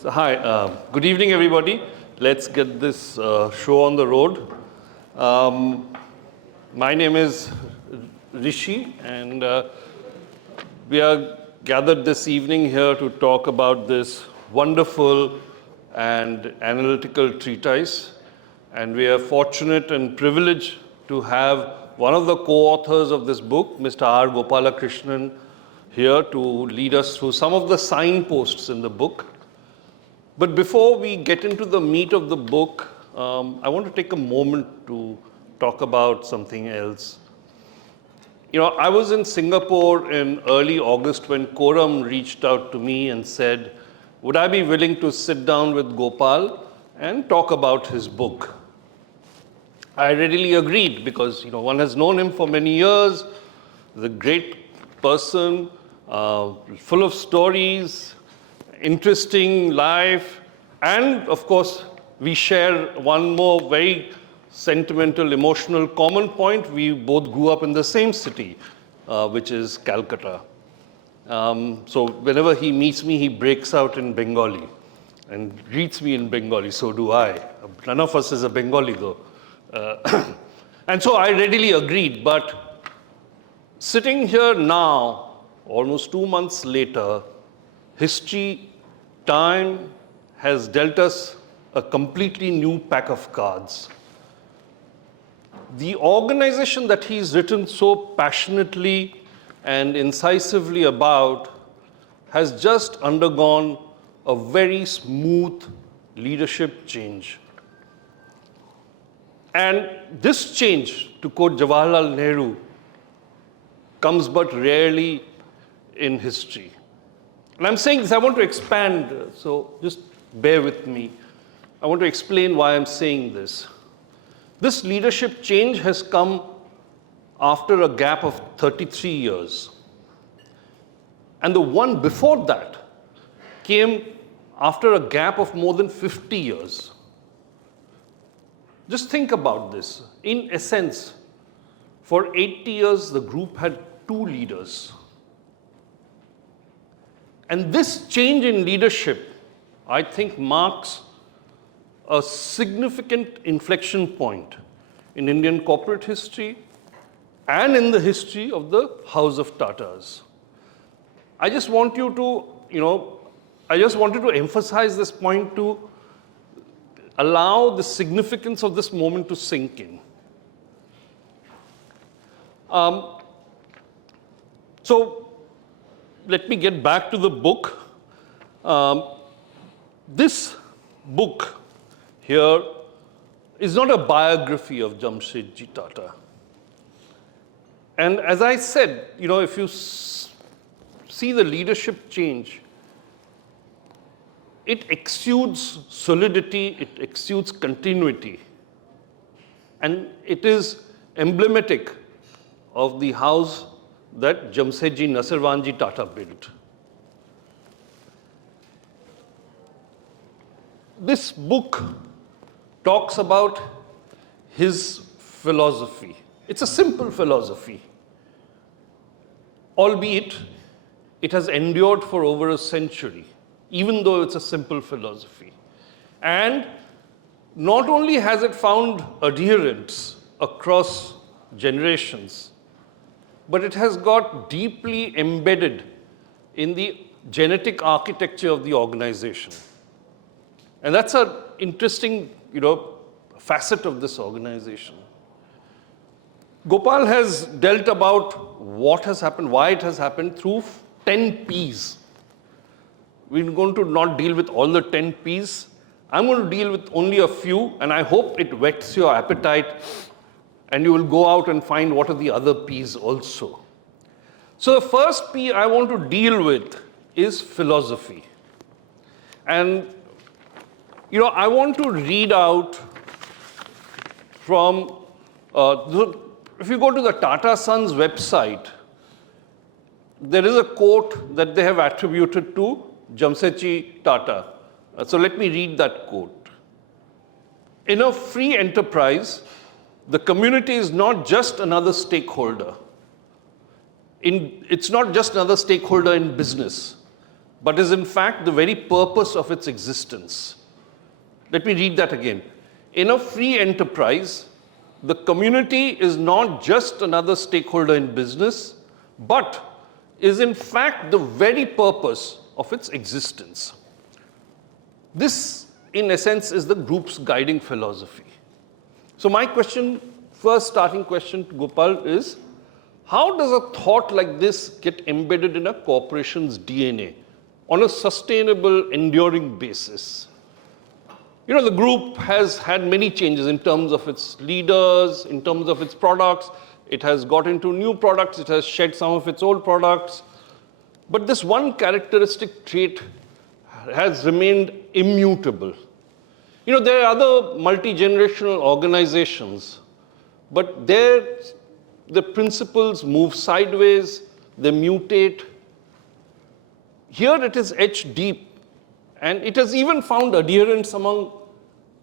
So, hi, good evening, everybody. Let's get this show on the road. My name is Rishi, and we are gathered this evening here to talk about this wonderful and analytical treatise. And we are fortunate and privileged to have one of the co-authors of this book, Mr. R. Gopalakrishnan, here to lead us through some of the signposts in the book. But before we get into the meat of the book, I want to take a moment to talk about something else. You know, I was in Singapore in early August when Koram reached out to me and said, would I be willing to sit down with Gopal and talk about his book? I readily agreed because, you know, one has known him for many years. He's a great person, full of stories, interesting life, and of course, we share one more very sentimental, emotional common point. We both grew up in the same city, which is Calcutta. So whenever he meets me, he breaks out in Bengali and greets me in Bengali, so do I. None of us is a Bengali though. And so I readily agreed, but sitting here now, almost 2 months later, history, time has dealt us a completely new pack of cards. The organization that he's written so passionately and incisively about has just undergone a very smooth leadership change. And this change, to quote Jawaharlal Nehru, comes but rarely in history. And I'm saying this, I want to expand, so just bear with me. I want to explain why I'm saying this. This leadership change has come after a gap of 33 years. And the one before that came after a gap of more than 50 years. Just think about this. In essence, for 80 years, the group had 2 leaders. And this change in leadership, I think, marks a significant inflection point in Indian corporate history and in the history of the House of Tatas. I just want you to, I just wanted to emphasize this point to allow the significance of this moment to sink in. So let me get back to the book. This book here is not a biography of Jamsetji Tata. And as I said, if you see the leadership change, it exudes solidity, it exudes continuity. And it is emblematic of the house that Jamsetji Tata built. This book talks about his philosophy. It's a simple philosophy, albeit it has endured for over a century, even though it's a simple philosophy. And not only has it found adherents across generations, but it has got deeply embedded in the genetic architecture of the organization. And that's an interesting, facet of this organization. Gopal has dealt about what has happened, why it has happened through 10 Ps. We're going to not deal with all the 10 Ps. I'm going to deal with only a few, and I hope it whets your appetite and you will go out and find what are the other Ps also. So the first P I want to deal with is philosophy. And, I want to read out from, if you go to the Tata Sons website, there is a quote that they have attributed to Jamsetji Tata. So let me read that quote. In a free enterprise, the community is not just another stakeholder. It's not just another stakeholder in business. but is in fact the very purpose of its existence. Let me read that again. In a free enterprise, the community is not just another stakeholder in business, but is in fact the very purpose of its existence. This, in essence, is the group's guiding philosophy. So my question, first starting question to Gopal is, how does a thought like this get embedded in a corporation's DNA on a sustainable, enduring basis? You know, the group has had many changes in terms of its leaders, in terms of its products. It has got into new products, it has shed some of its old products. But this one characteristic trait has remained immutable. You know, there are other multi-generational organizations, but there the principles move sideways, they mutate. Here it is etched deep, and it has even found adherents among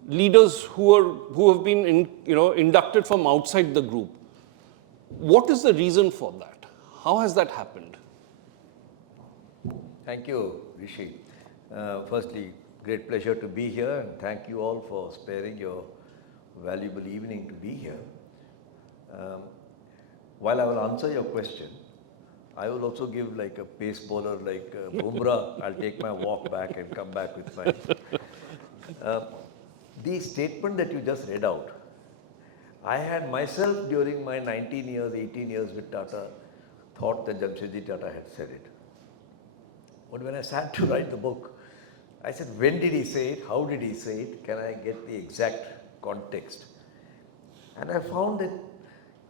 leaders who have been inducted from outside the group. What is the reason for that? How has that happened? Thank you, Rishi. Firstly, great pleasure to be here, and thank you all for sparing your valuable evening to be here. While I will answer your question, I will also give like a pace bowler like Bumrah. I'll take my walk back and come back with my... the statement that you just read out, I had myself during my 19 years, 18 years with Tata, thought that Jamsetji Tata had said it. But when I sat to write the book, I said, when did he say it? How did he say it? Can I get the exact context? And I found that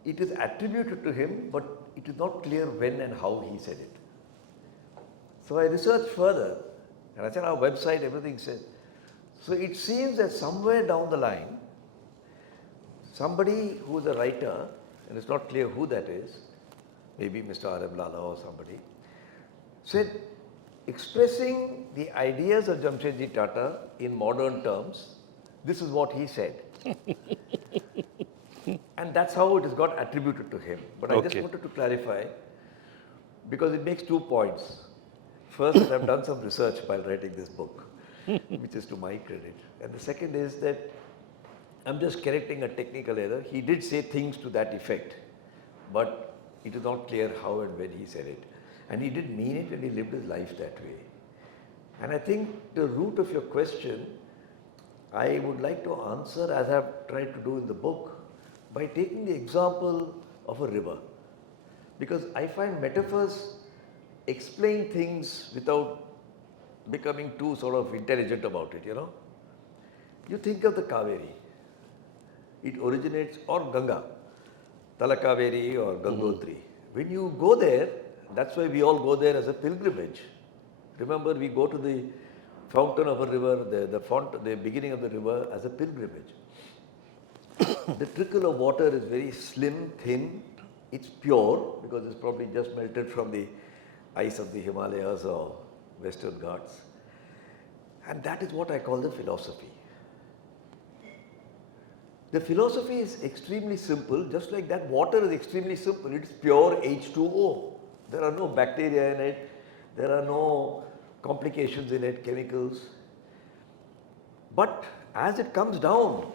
it is attributed to him, but it is not clear when and how he said it. So I researched further, and I said, our website, everything said. So it seems that somewhere down the line, somebody who is a writer, and it's not clear who that is, maybe Mr. R.M. Lala or somebody, said, expressing the ideas of Jamsetji Tata in modern terms, this is what he said. And that's how it has got attributed to him. But I just wanted to clarify, because it makes 2 points. First, I've done some research while writing this book, which is to my credit. And the second is that I'm just correcting a technical error. He did say things to that effect, but it is not clear how and when he said it. And he did mean it, and he lived his life that way. And I think the root of your question, I would like to answer, as I've tried to do in the book, by taking the example of a river. Because I find metaphors explain things without becoming too sort of intelligent about it, you know. You think of the Kaveri. It originates, or Ganga, Talakaveri or Gangotri. When you go there, that's why we all go there as a pilgrimage. Remember, we go to the fountain of a river, the beginning of the river as a pilgrimage. The trickle of water is very slim, thin. It's pure because it's probably just melted from the ice of the Himalayas or Western Ghats. And that is what I call the philosophy. The philosophy is extremely simple, just like that water is extremely simple. It's pure H2O. There are no bacteria in it. There are no complications in it, chemicals. But as it comes down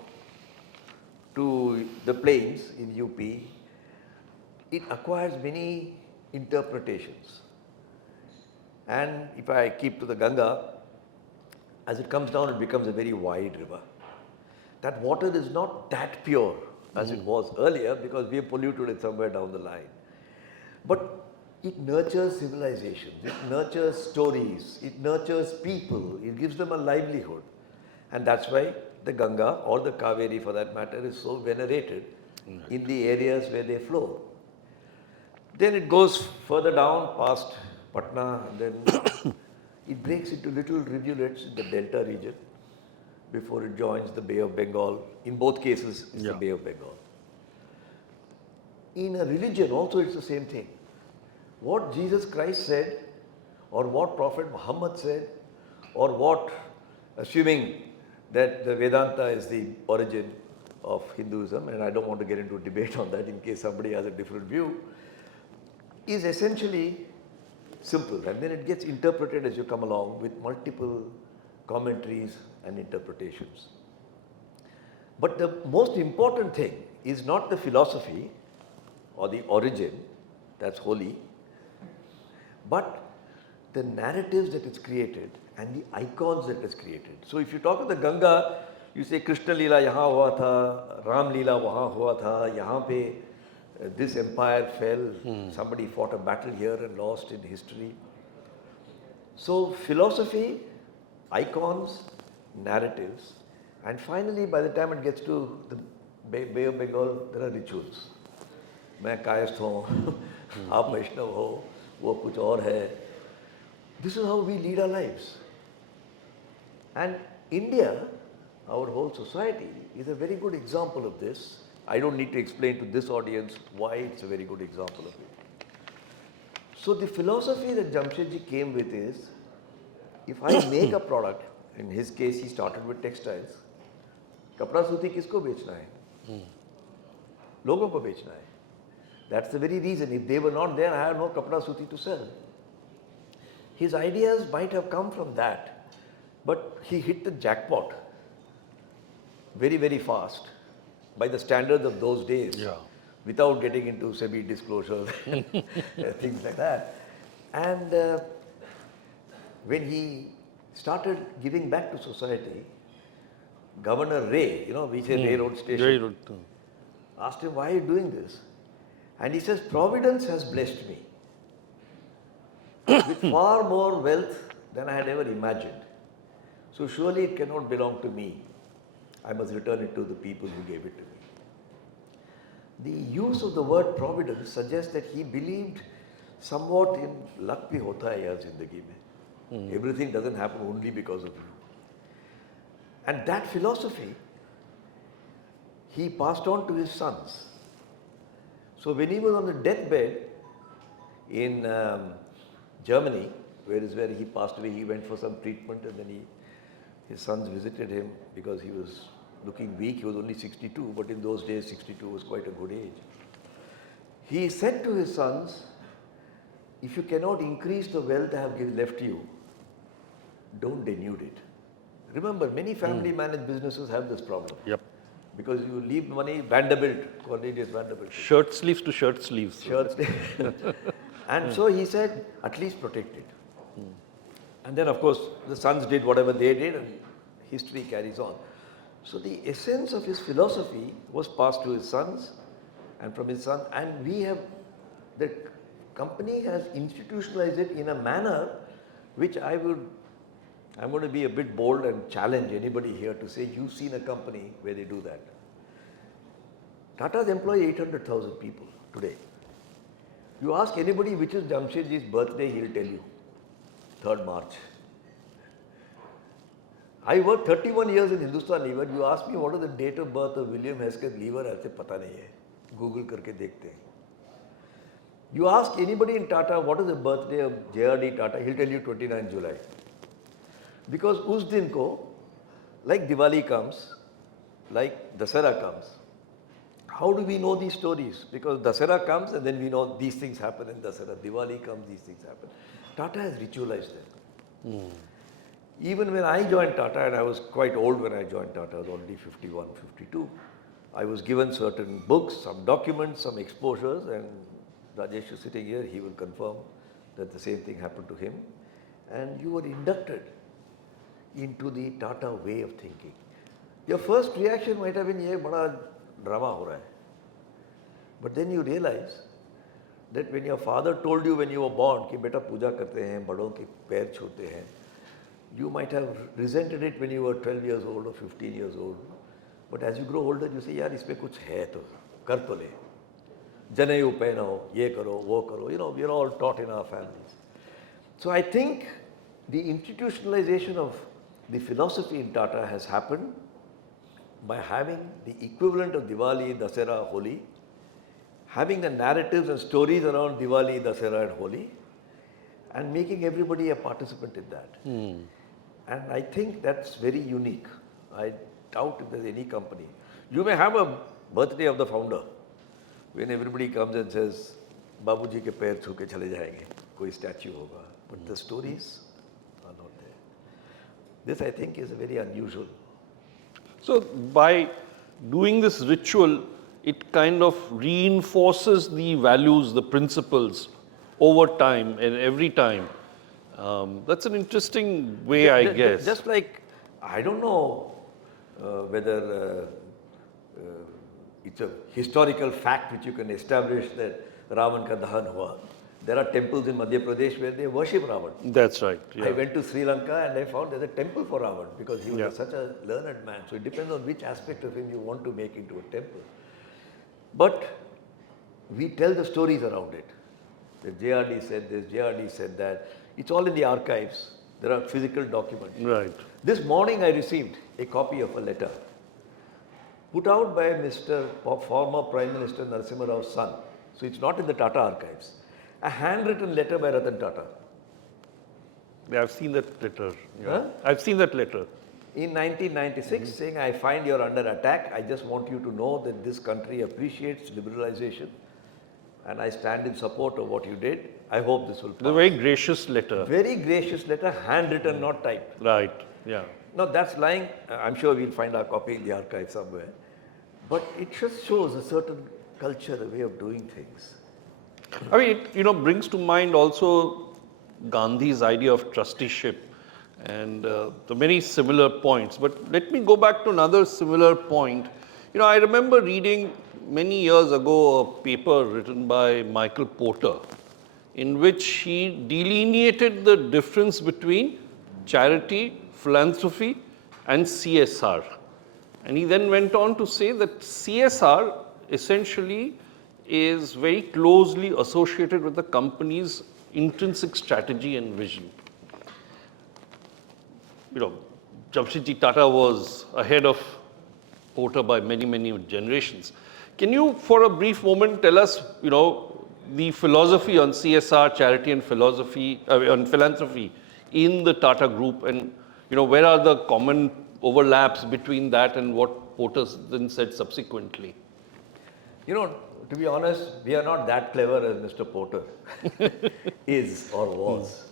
to the plains in UP, it acquires many interpretations. And if I keep to the Ganga, as it comes down, it becomes a very wide river. That water is not that pure as it was earlier because we have polluted it somewhere down the line. But it nurtures civilizations, it nurtures stories, it nurtures people, it gives them a livelihood. And that's why the Ganga, or the Kaveri for that matter, is so venerated in the areas where they flow. Then it goes further down past Patna, and then it breaks into little rivulets in the delta region before it joins the Bay of Bengal. In both cases, it's the Bay of Bengal. In a religion also it's the same thing. What Jesus Christ said, or what Prophet Muhammad said, or what, assuming that the Vedanta is the origin of Hinduism, and I don't want to get into a debate on that in case somebody has a different view, is essentially simple, and then it gets interpreted as you come along with multiple commentaries and interpretations. But the most important thing is not the philosophy or the origin, that's holy, but the narratives that it's created and the icons that it's created. So if you talk of the Ganga, you say Krishna Leela yahan hua tha, Ram Leela wahan hua tha, yahan pe this empire fell, somebody fought a battle here and lost in history. So philosophy, icons, narratives, and finally by the time it gets to the Bay of Bengal, there are rituals. मैं कायस्थ हूँ, आप वैष्णव हो, वो कुछ और है. This is how we lead our lives. And India, our whole society, is a very good example of this. I don't need to explain to this audience why it's a very good example of it. So the philosophy that Jamsetji came with is, if I make a product, in his case he started with textiles, कपड़ा सूती किसको बेचना है? लोगों को बेचना है. That's the very reason. If they were not there, I have no kapda suti to sell. His ideas might have come from that, but he hit the jackpot very, very fast by the standards of those days, without getting into SEBI disclosures and things like that. And when he started giving back to society, Governor Ray, we say Ray Road Station, Ray Road. asked him, why are you doing this? And he says, Providence has blessed me with far more wealth than I had ever imagined. So surely it cannot belong to me. I must return it to the people who gave it to me. The use of the word providence suggests that he believed somewhat in luck bhi hota hai yaar zindagi mein. Everything doesn't happen only because of you. And that philosophy he passed on to his sons. So when he was on the deathbed in Germany, where he passed away, he went for some treatment, and then his sons visited him because he was looking weak. He was only 62, but in those days 62 was quite a good age. He said to his sons, if you cannot increase the wealth I have left you, don't denude it. Remember, many family managed businesses have this problem. Yep. Because you leave money, Vanderbilt, Cornelius Vanderbilt. Shirt sleeves to shirt sleeves. Shirt sleeves. And so he said, at least protect it. And then of course, the sons did whatever they did, and history carries on. So the essence of his philosophy was passed to his sons, and from his son, and the company has institutionalized it in a manner which I'm going to be a bit bold and challenge anybody here to say, you've seen a company where they do that. Tata's employ 800,000 people today. You ask anybody which is Jamsetji's birthday, he'll tell you. 3rd March. I worked 31 years in Hindustan Lever. You ask me what is the date of birth of William Hesketh Lever, I say, pata nahi hai. Google karke dekhte hain. You ask anybody in Tata what is the birthday of JRD Tata, he'll tell you 29 July. Because us din ko, like Diwali comes, like Dasara comes, how do we know these stories? Because Dasara comes and then we know these things happen in Dasara. Diwali comes, these things happen. Tata has ritualized them. Even when I joined Tata, and I was quite old when I joined Tata, I was already 51, 52, I was given certain books, some documents, some exposures, and Rajesh is sitting here, he will confirm that the same thing happened to him. And you were inducted into the Tata way of thinking. Your first reaction might have been, ye bada drama ho raha hai. But then you realize that when your father told you when you were born, ki beta puja karte hain, badon ke pair chhote hain, you might have resented it when you were 12 years old or 15 years old. But as you grow older, you say, yaar, isme kuch hai to, kar to le. Janayu pehno, ye karo, wo karo. We are all taught in our families. So I think the institutionalization of the philosophy in Tata has happened by having the equivalent of Diwali, Dasara, Holi, having the narratives and stories around Diwali, Dasara and Holi, and making everybody a participant in that. And I think that's very unique. I doubt if there's any company. You may have a birthday of the founder, when everybody comes and says, Babuji ke pair chhu ke chale jayenge. कोई statue होगा, but the stories are not there. This, I think, is very unusual. So by doing this ritual, it kind of reinforces the values, the principles over time and every time. That's an interesting way, I guess. Just like, I don't know whether it's a historical fact which you can establish that Ravan ka dahan hua. There are temples in Madhya Pradesh where they worship Ravan. That's right. I went to Sri Lanka and I found there's a temple for Ravan because he was Yeah. such a learned man. So it depends on which aspect of him you want to make into a temple. But we tell the stories around it. The JRD said this, JRD said that. It's all in the archives. There are physical documents. Right. This morning I received a copy of a letter put out by Mr. former Prime Minister Narasimha Rao's son. So it's not in the Tata archives. A handwritten letter by Ratan Tata. Yeah, I've seen that letter. Yeah. Huh? I've seen that letter. In 1996, saying, I find you're under attack. I just want you to know that this country appreciates liberalization and I stand in support of what you did. I hope this will pass. The very gracious letter. Very gracious letter, handwritten, not typed. Right. Yeah. Now that's lying. I'm sure we'll find our copy in the archive somewhere. But it just shows a certain culture, a way of doing things. I mean, it brings to mind also Gandhi's idea of trusteeship and the many similar points. But let me go back to another similar point. I remember reading many years ago a paper written by Michael Porter in which he delineated the difference between charity, philanthropy and CSR. And he then went on to say that CSR essentially is very closely associated with the company's intrinsic strategy and vision. Jamsetji Tata was ahead of Porter by many, many generations. Can you, for a brief moment, tell us, the philosophy on CSR, charity and on philanthropy in the Tata Group, and where are the common overlaps between that and what Porter then said subsequently? To be honest, we are not that clever as Mr. Porter is or was.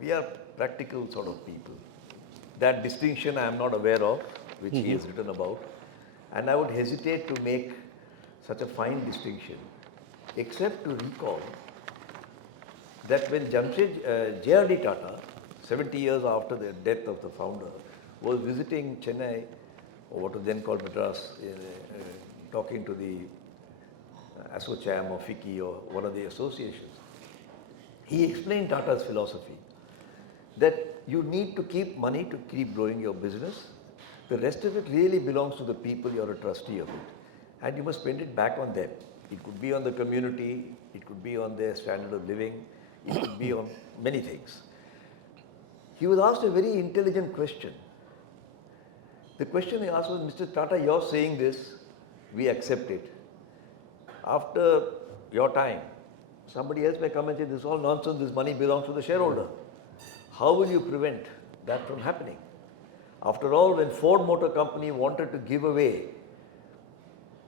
We are practical sort of people. That distinction I am not aware of, which he has written about. And I would hesitate to make such a fine distinction, except to recall that when JRD Tata, 70 years after the death of the founder, was visiting Chennai, or what was then called Madras, talking to the ASSOCHAM or FICCI or one of the associations, he explained Tata's philosophy that you need to keep money to keep growing your business. The rest of it really belongs to the people, you're a trustee of it. And you must spend it back on them. It could be on the community, it could be on their standard of living, it could be on many things. He was asked a very intelligent question. The question he asked was, Mr. Tata, you're saying this, we accept it. After your time, somebody else may come and say, this is all nonsense, this money belongs to the shareholder. How will you prevent that from happening? After all, when Ford Motor Company wanted to give away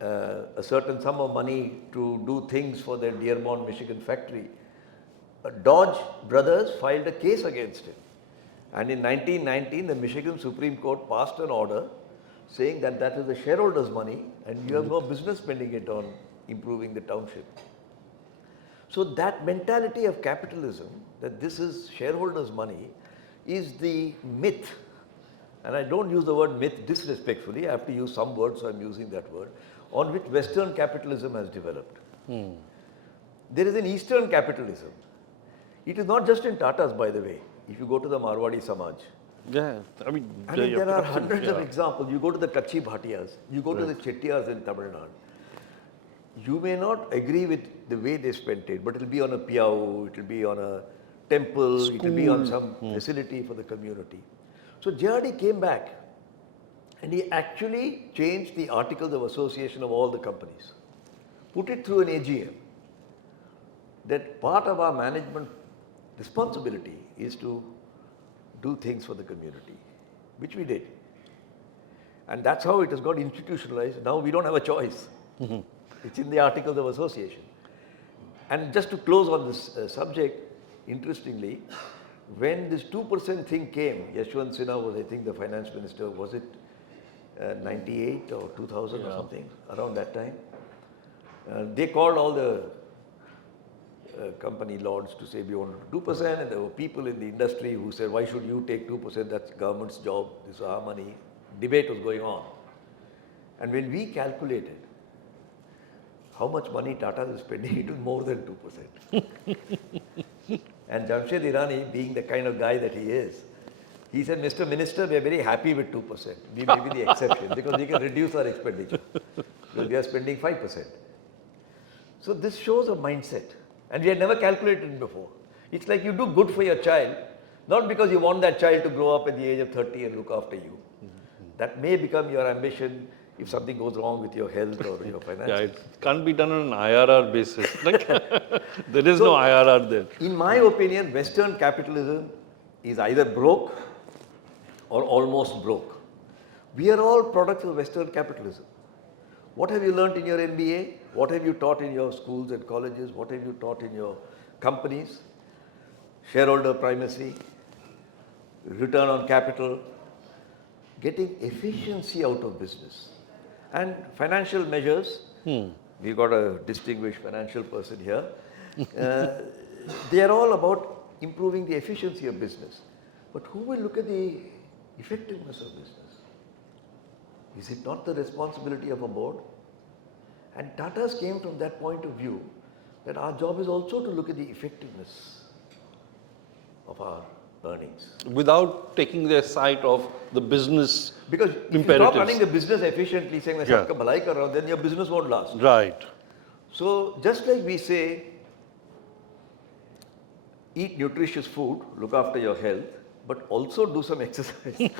a certain sum of money to do things for their Dearborn, Michigan factory, Dodge brothers filed a case against it. And in 1919, the Michigan Supreme Court passed an order saying that that is the shareholders' money and you have no business spending it on improving the township. So that mentality of capitalism, that this is shareholders' money, is the myth. And I don't use the word myth disrespectfully, I have to use some word, so I'm using that word, on which Western capitalism has developed. There is an Eastern capitalism. It is not just in Tata's, by the way. If you go to the Marwadi Samaj, Yeah, there are hundreds of examples. You go to the Kachi Bhatiyas, you go to the Chettiars in Tamil Nadu. You may not agree with the way they spent it, but it will be on a piyau, it will be on a temple, it will be on some facility for the community. So JRD came back and he actually changed the articles of association of all the companies, put it through an AGM, that part of our management responsibility is to do things for the community, which we did. And that's how it has got institutionalized. Now we don't have a choice. It's in the articles of association. And just to close on this subject, interestingly, when this 2% thing came, Yashwant Sinha was, I think, the finance minister, was it 98 or 2000 or something, around that time? They called all the company lords to say we want 2%, and there were people in the industry who said, why should you take 2%, that's government's job, this is our money. Debate was going on. And when we calculated how much money Tata is spending, it was more than 2%. And Jamsetji Tata, being the kind of guy that he is, he said, Mr. Minister, we are very happy with 2%. We may be the exception because we can reduce our expenditure because we are spending 5%. So this shows a mindset. And we had never calculated it before. It's like you do good for your child, not because you want that child to grow up at the age of 30 and look after you. That may become your ambition if something goes wrong with your health or your finances. Yeah, it can't be done on an IRR basis. There is no IRR there. In my opinion, Western capitalism is either broke or almost broke. We are all products of Western capitalism. What have you learnt in your MBA? What have you taught in your schools and colleges? What have you taught in your companies? Shareholder primacy, return on capital, getting efficiency out of business. And financial measures, we've got a distinguished financial person here. They are all about improving the efficiency of business. But who will look at the effectiveness of business? Is it not the responsibility of a board? And Tata's came from that point of view that our job is also to look at the effectiveness of our earnings. Without taking their sight of the business Because if you stop running the business efficiently, saying, "Sabka bhalai kar raha hu," then your business won't last. Right. So just like we say, eat nutritious food, look after your health, but also do some exercise,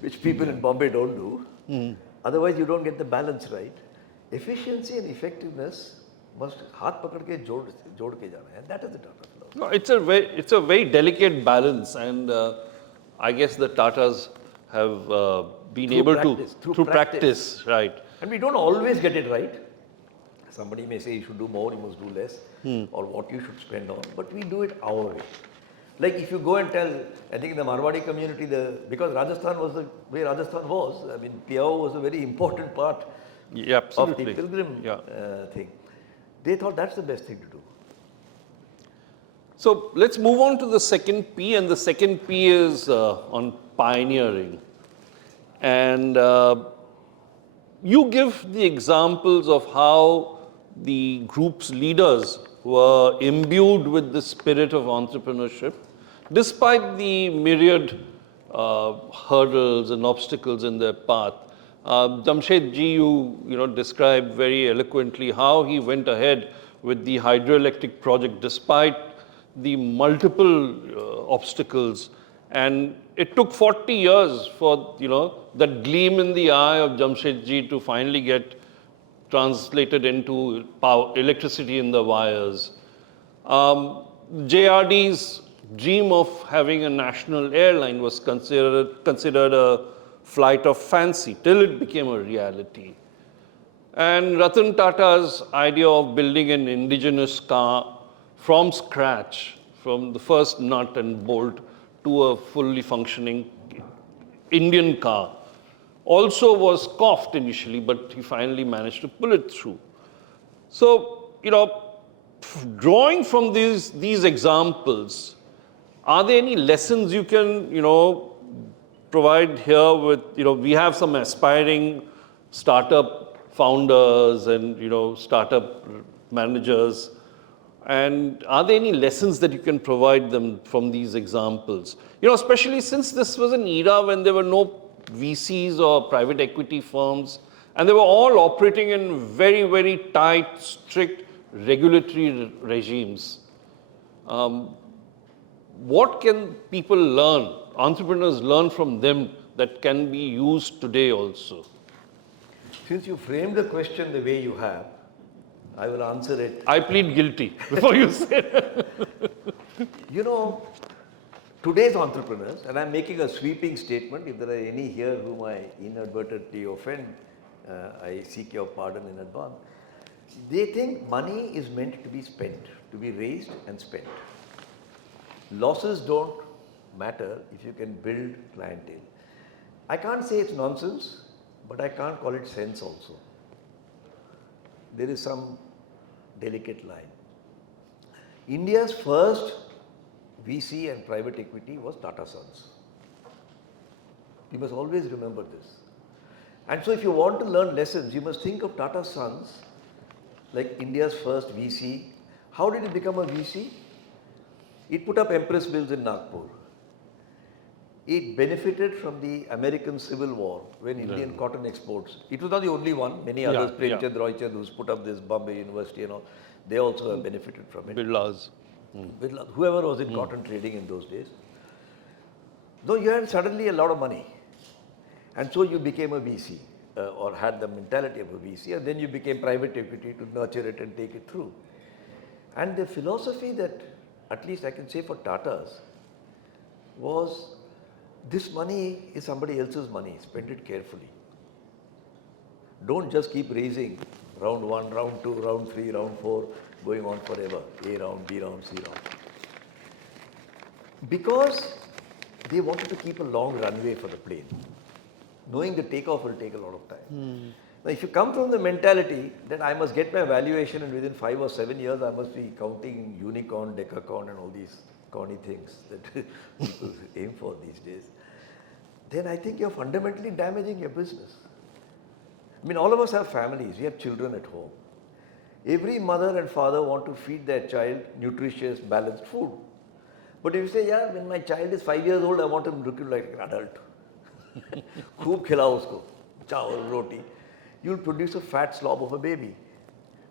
which people in Bombay don't do. Otherwise, you don't get the balance right. Efficiency and effectiveness must haath pakad ke jod ke jana hai, and that is the Tata philosophy. No, it's a very delicate balance, and I guess the Tatas have been able to through practice, right? And we don't always get it right. Somebody may say you should do more, you must do less, or what you should spend on, but we do it our way. Like if you go and tell, I think in the Marwadi community, because Rajasthan was the way Rajasthan was, I mean, Piao was a very important part of the pilgrim thing. They thought that's the best thing to do. So let's move on to the second P, and the second P is on pioneering. And you give the examples of how the group's leaders were imbued with the spirit of entrepreneurship, despite the myriad hurdles and obstacles in their path. Jamsetji, you described very eloquently how he went ahead with the hydroelectric project despite the multiple obstacles, and it took 40 years for that gleam in the eye of Jamsetji to finally get translated into power, electricity in the wires. JRD's dream of having a national airline was considered a flight of fancy till it became a reality. And Ratan Tata's idea of building an indigenous car from scratch, from the first nut and bolt to a fully functioning Indian car, also was scoffed initially, but he finally managed to pull it through. So, drawing from these examples, are there any lessons you can, provide here with, we have some aspiring startup founders and, startup managers. And are there any lessons that you can provide them from these examples? Especially since this was an era when there were no VCs or private equity firms, and they were all operating in very, very tight, strict regulatory regimes. What can people learn, entrepreneurs learn from them that can be used today also? Since you framed the question the way you have, I will answer it. I plead guilty before you say it. Today's entrepreneurs, and I'm making a sweeping statement, if there are any here whom I inadvertently offend, I seek your pardon in advance. They think money is meant to be spent, to be raised and spent. Losses don't matter if you can build clientele. I can't say it's nonsense, but I can't call it sense also. There is some delicate line. India's first VC and private equity was Tata Sons. You must always remember this. And so if you want to learn lessons, you must think of Tata Sons like India's first VC. How did it become a VC? It put up Empress Mills in Nagpur. It benefited from the American Civil War when Indian cotton exports. It was not the only one. Many others, Premchand Roychand, who's put up this Bombay University and all, they also have benefited from it. Birlas. Birla, whoever was in cotton trading in those days. Though you had suddenly a lot of money. And so you became a VC or had the mentality of a VC, and then you became private equity to nurture it and take it through. And the philosophy that, at least I can say for Tatas, was this money is somebody else's money, spend it carefully. Don't just keep raising round 1, round 2, round 3, round 4, going on forever, A round, B round, C round. Because they wanted to keep a long runway for the plane, knowing the takeoff will take a lot of time. Now, if you come from the mentality that I must get my valuation and within 5 or 7 years I must be counting unicorn, decacorn and all these corny things that people aim for these days, then I think you're fundamentally damaging your business. I mean, all of us have families, we have children at home. Every mother and father want to feed their child nutritious, balanced food. But if you say, yeah, when my child is 5 years old, I want him to look like an adult. Khoob khilao usko, chawal, roti. You'll produce a fat slob of a baby.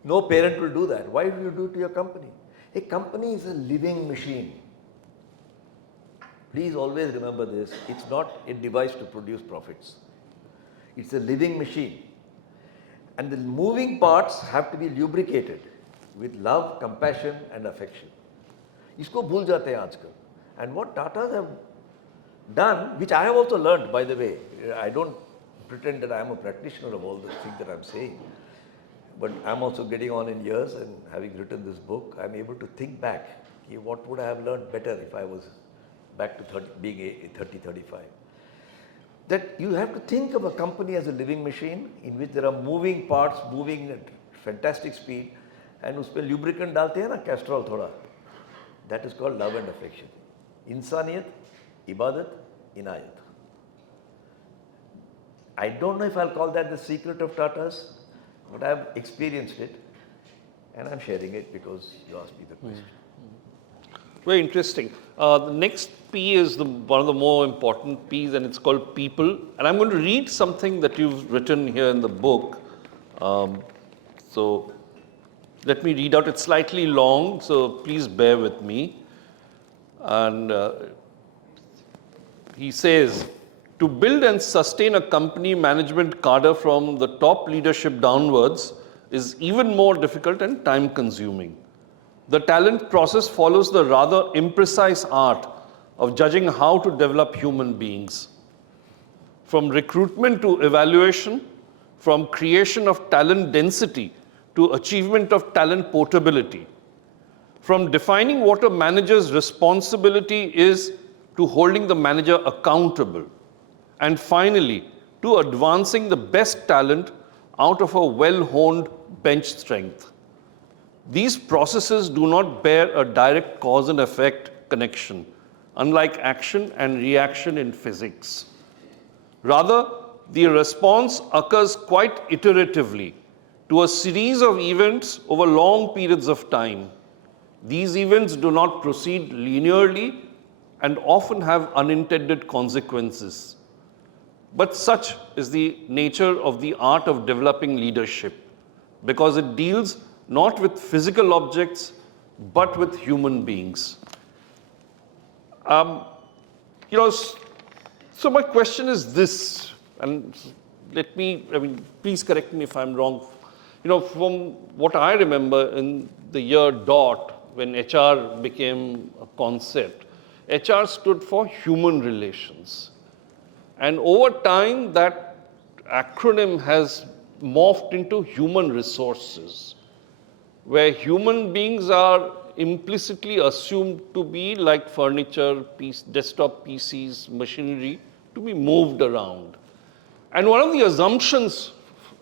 No parent will do that. Why do you do it to your company? A company is a living machine. Please always remember this. It's not a device to produce profits. It's a living machine. And the moving parts have to be lubricated with love, compassion and affection. Isko bhul jate hain aajkal. And what Tatas have done, which I have also learned, by the way, I don't pretend that I am a practitioner of all the things that I'm saying, but I'm also getting on in years, and having written this book, I'm able to think back, what would I have learned better if I was back to being 30, 35. That you have to think of a company as a living machine in which there are moving parts moving at fantastic speed, and उसपे lubricant डालते हैं ना, castrol थोड़ा. That is called love and affection. Insaniyat, ibadat, inayat. I don't know if I'll call that the secret of Tatas, but I've experienced it, and I'm sharing it because you asked me the question. Very interesting. The next P is one of the more important P's, and it's called people. And I'm going to read something that you've written here in the book. So let me read out. It's slightly long, so please bear with me. And he says, to build and sustain a company management cadre from the top leadership downwards is even more difficult and time consuming. The talent process follows the rather imprecise art of judging how to develop human beings. From recruitment to evaluation, from creation of talent density to achievement of talent portability, from defining what a manager's responsibility is to holding the manager accountable, and finally, to advancing the best talent out of a well-honed bench strength. These processes do not bear a direct cause and effect connection, unlike action and reaction in physics. Rather, the response occurs quite iteratively to a series of events over long periods of time. These events do not proceed linearly and often have unintended consequences. But such is the nature of the art of developing leadership, because it deals not with physical objects, but with human beings. So my question is this, and please correct me if I'm wrong. From what I remember in the year dot, when HR became a concept, HR stood for human relations. And over time, that acronym has morphed into human resources. where human beings are implicitly assumed to be like furniture, desktop PCs, machinery, to be moved around. And one of the assumptions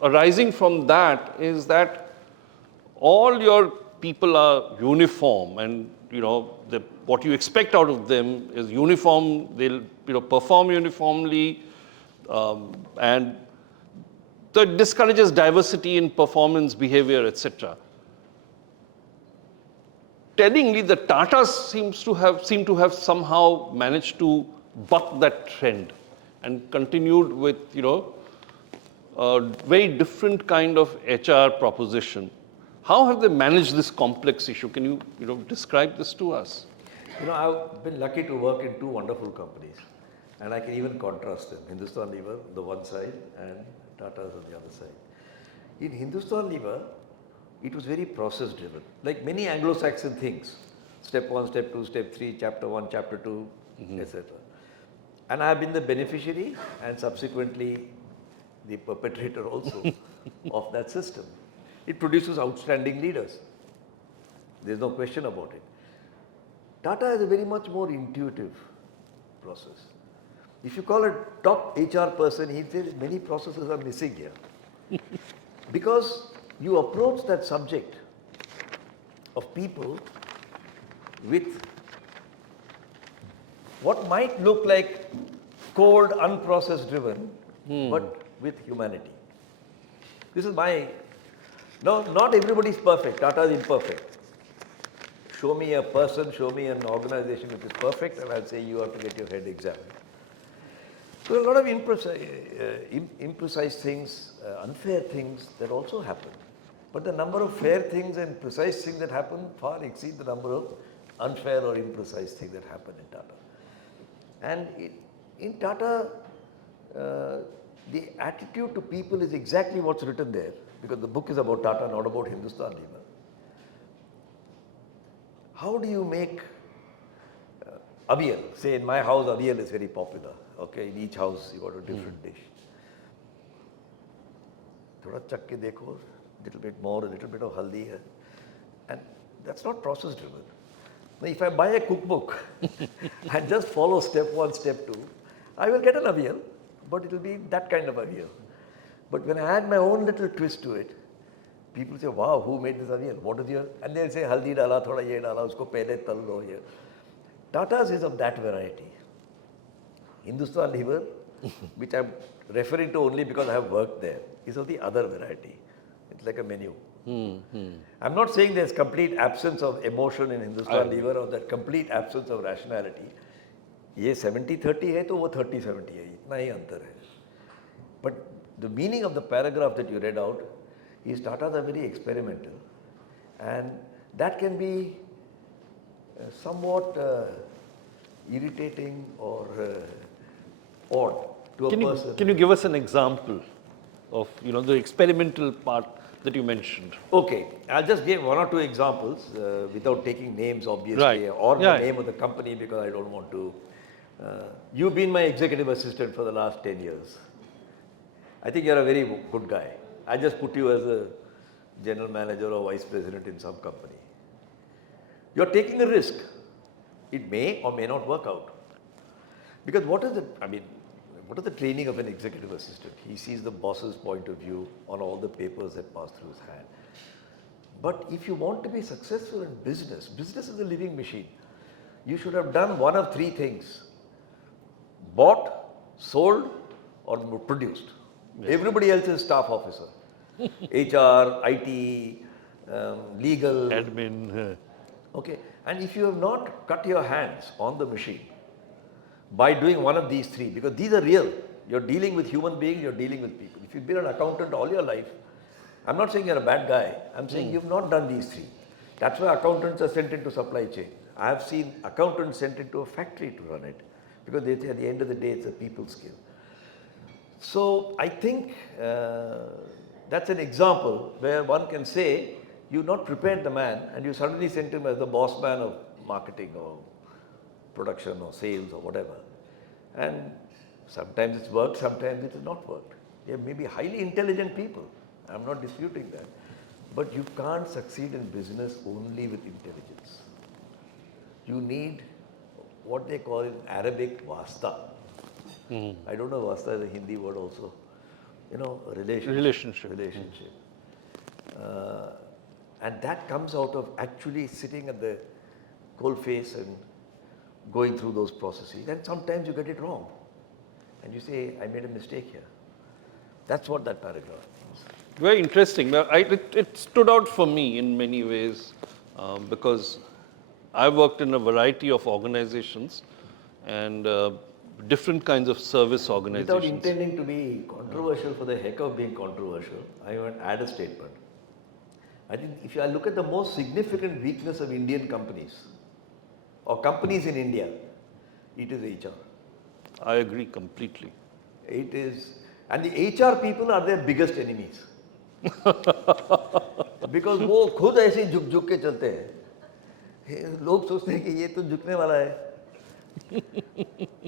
arising from that is that all your people are uniform, and what you expect out of them is uniform. They'll perform uniformly, and that discourages diversity in performance, behavior, etc. Tellingly, the Tatas seem to have somehow managed to buck that trend and continued with a very different kind of HR proposition. How have they managed this complex issue? Can you describe this to us? I've been lucky to work in two wonderful companies, and I can even contrast them. Hindustan Lever on the one side and Tata's on the other side. In Hindustan Lever, it was very process driven, like many Anglo-Saxon things. Step 1, step 2, step 3, chapter 1, chapter 2, etc. And I have been the beneficiary and subsequently the perpetrator also of that system. It produces outstanding leaders. There's no question about it. Tata is a very much more intuitive process. If you call a top HR person, he says many processes are missing here. Because you approach that subject of people with what might look like cold, unprocess driven, but with humanity. This is my, no, not everybody is perfect. Tata is imperfect. Show me a person, show me an organization which is perfect, and I'll say you have to get your head examined. So a lot of imprecise things, unfair things that also happen. But the number of fair things and precise things that happen far exceed the number of unfair or imprecise things that happen in Tata. And in Tata, the attitude to people is exactly what's written there, because the book is about Tata, not about Hindustan Lever. How do you make avial? Say in my house, avial is very popular. Okay, in each house you got a different dish. Thoda chak ke dekho, little bit more, a little bit of haldi hai. And that's not process driven. Now, if I buy a cookbook and just follow step 1, step 2, I will get an avial, but it will be that kind of avial. But when I add my own little twist to it, people say, wow, who made this avial? What is your, and they'll say, haldi dala, thoda ye dala, usko pehle tal lo ye. Tata's is of that variety. Hindustan Lever, which I'm referring to only because I have worked there, is of the other variety. It's like a menu. I'm not saying there's complete absence of emotion in Hindustan Lever or that complete absence of rationality. ये 70-30 है तो वो 30-70 है, इतना ही अंतर है. But the meaning of the paragraph that you read out is Tatas are very experimental, and that can be somewhat irritating or odd to a person. Can you give us an example of the experimental part that you mentioned? Okay, I'll just give one or two examples without taking names, obviously, Right. or the name of the company, because I don't want to. You've been my executive assistant for the last 10 years. I think you're a very good guy. I just put you as a general manager or vice president in some company. You're taking a risk. It may or may not work out. Because what is the training of an executive assistant? He sees the boss's point of view on all the papers that pass through his hand. But if you want to be successful in business, business is a living machine. You should have done one of three things: bought, sold, or produced. Yes. Everybody else is staff officer. HR, IT, legal. Admin. Okay. And if you have not cut your hands on the machine by doing one of these three, because these are real. You're dealing with human beings, you're dealing with people. If you've been an accountant all your life, I'm not saying you're a bad guy, I'm saying you've not done these three. That's why accountants are sent into supply chain. I have seen accountants sent into a factory to run it, because they say at the end of the day, it's a people skill. So I think that's an example where one can say, you've not prepared the man and you suddenly sent him as the boss man of marketing or production or sales or whatever. And sometimes it's worked, sometimes it has not worked. They may be highly intelligent people. I'm not disputing that. But you can't succeed in business only with intelligence. You need what they call in Arabic vasta. I don't know, vasta is a Hindi word also. You know, a relationship. Relationship. And that comes out of actually sitting at the coal face and going through those processes. And sometimes you get it wrong. And you say, I made a mistake here. That's what that paragraph means. Very interesting. Now, it stood out for me in many ways because I worked in a variety of organizations and different kinds of service organizations. Without intending to be controversial for the heck of being controversial, I want to add a statement. I think if I look at the most significant weakness of Indian companies or companies in India, it is HR. I agree completely. It is, and the HR people are their biggest enemies. Because वो खुद ऐसे झुक झुक के चलते हैं, लोग सोचते हैं कि ये तो झुकने वाला है,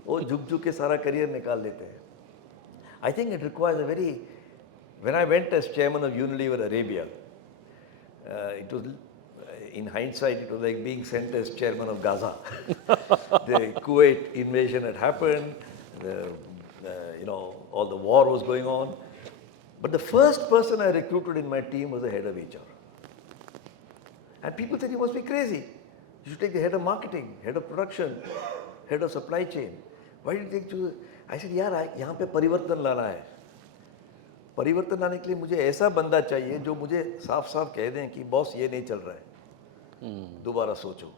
वो झुक झुक के सारा करियर निकाल लेते हैं. I think it requires a very, when I went as chairman of Unilever Arabia, it was, in hindsight, it was like being sent as chairman of Gaza. The Kuwait invasion had happened, all the war was going on. But the first person I recruited in my team was the head of HR. And people said, you must be crazy. You should take the head of marketing, head of production, head of supply chain. Why did you take to? I said, यार यहाँ पे परिवर्तन लाना है. परिवर्तन लाने के लिए मुझे ऐसा बंदा चाहिए जो मुझे साफ साफ कह दें कि बॉस ये नहीं चल रहा है, दोबारा सोचो.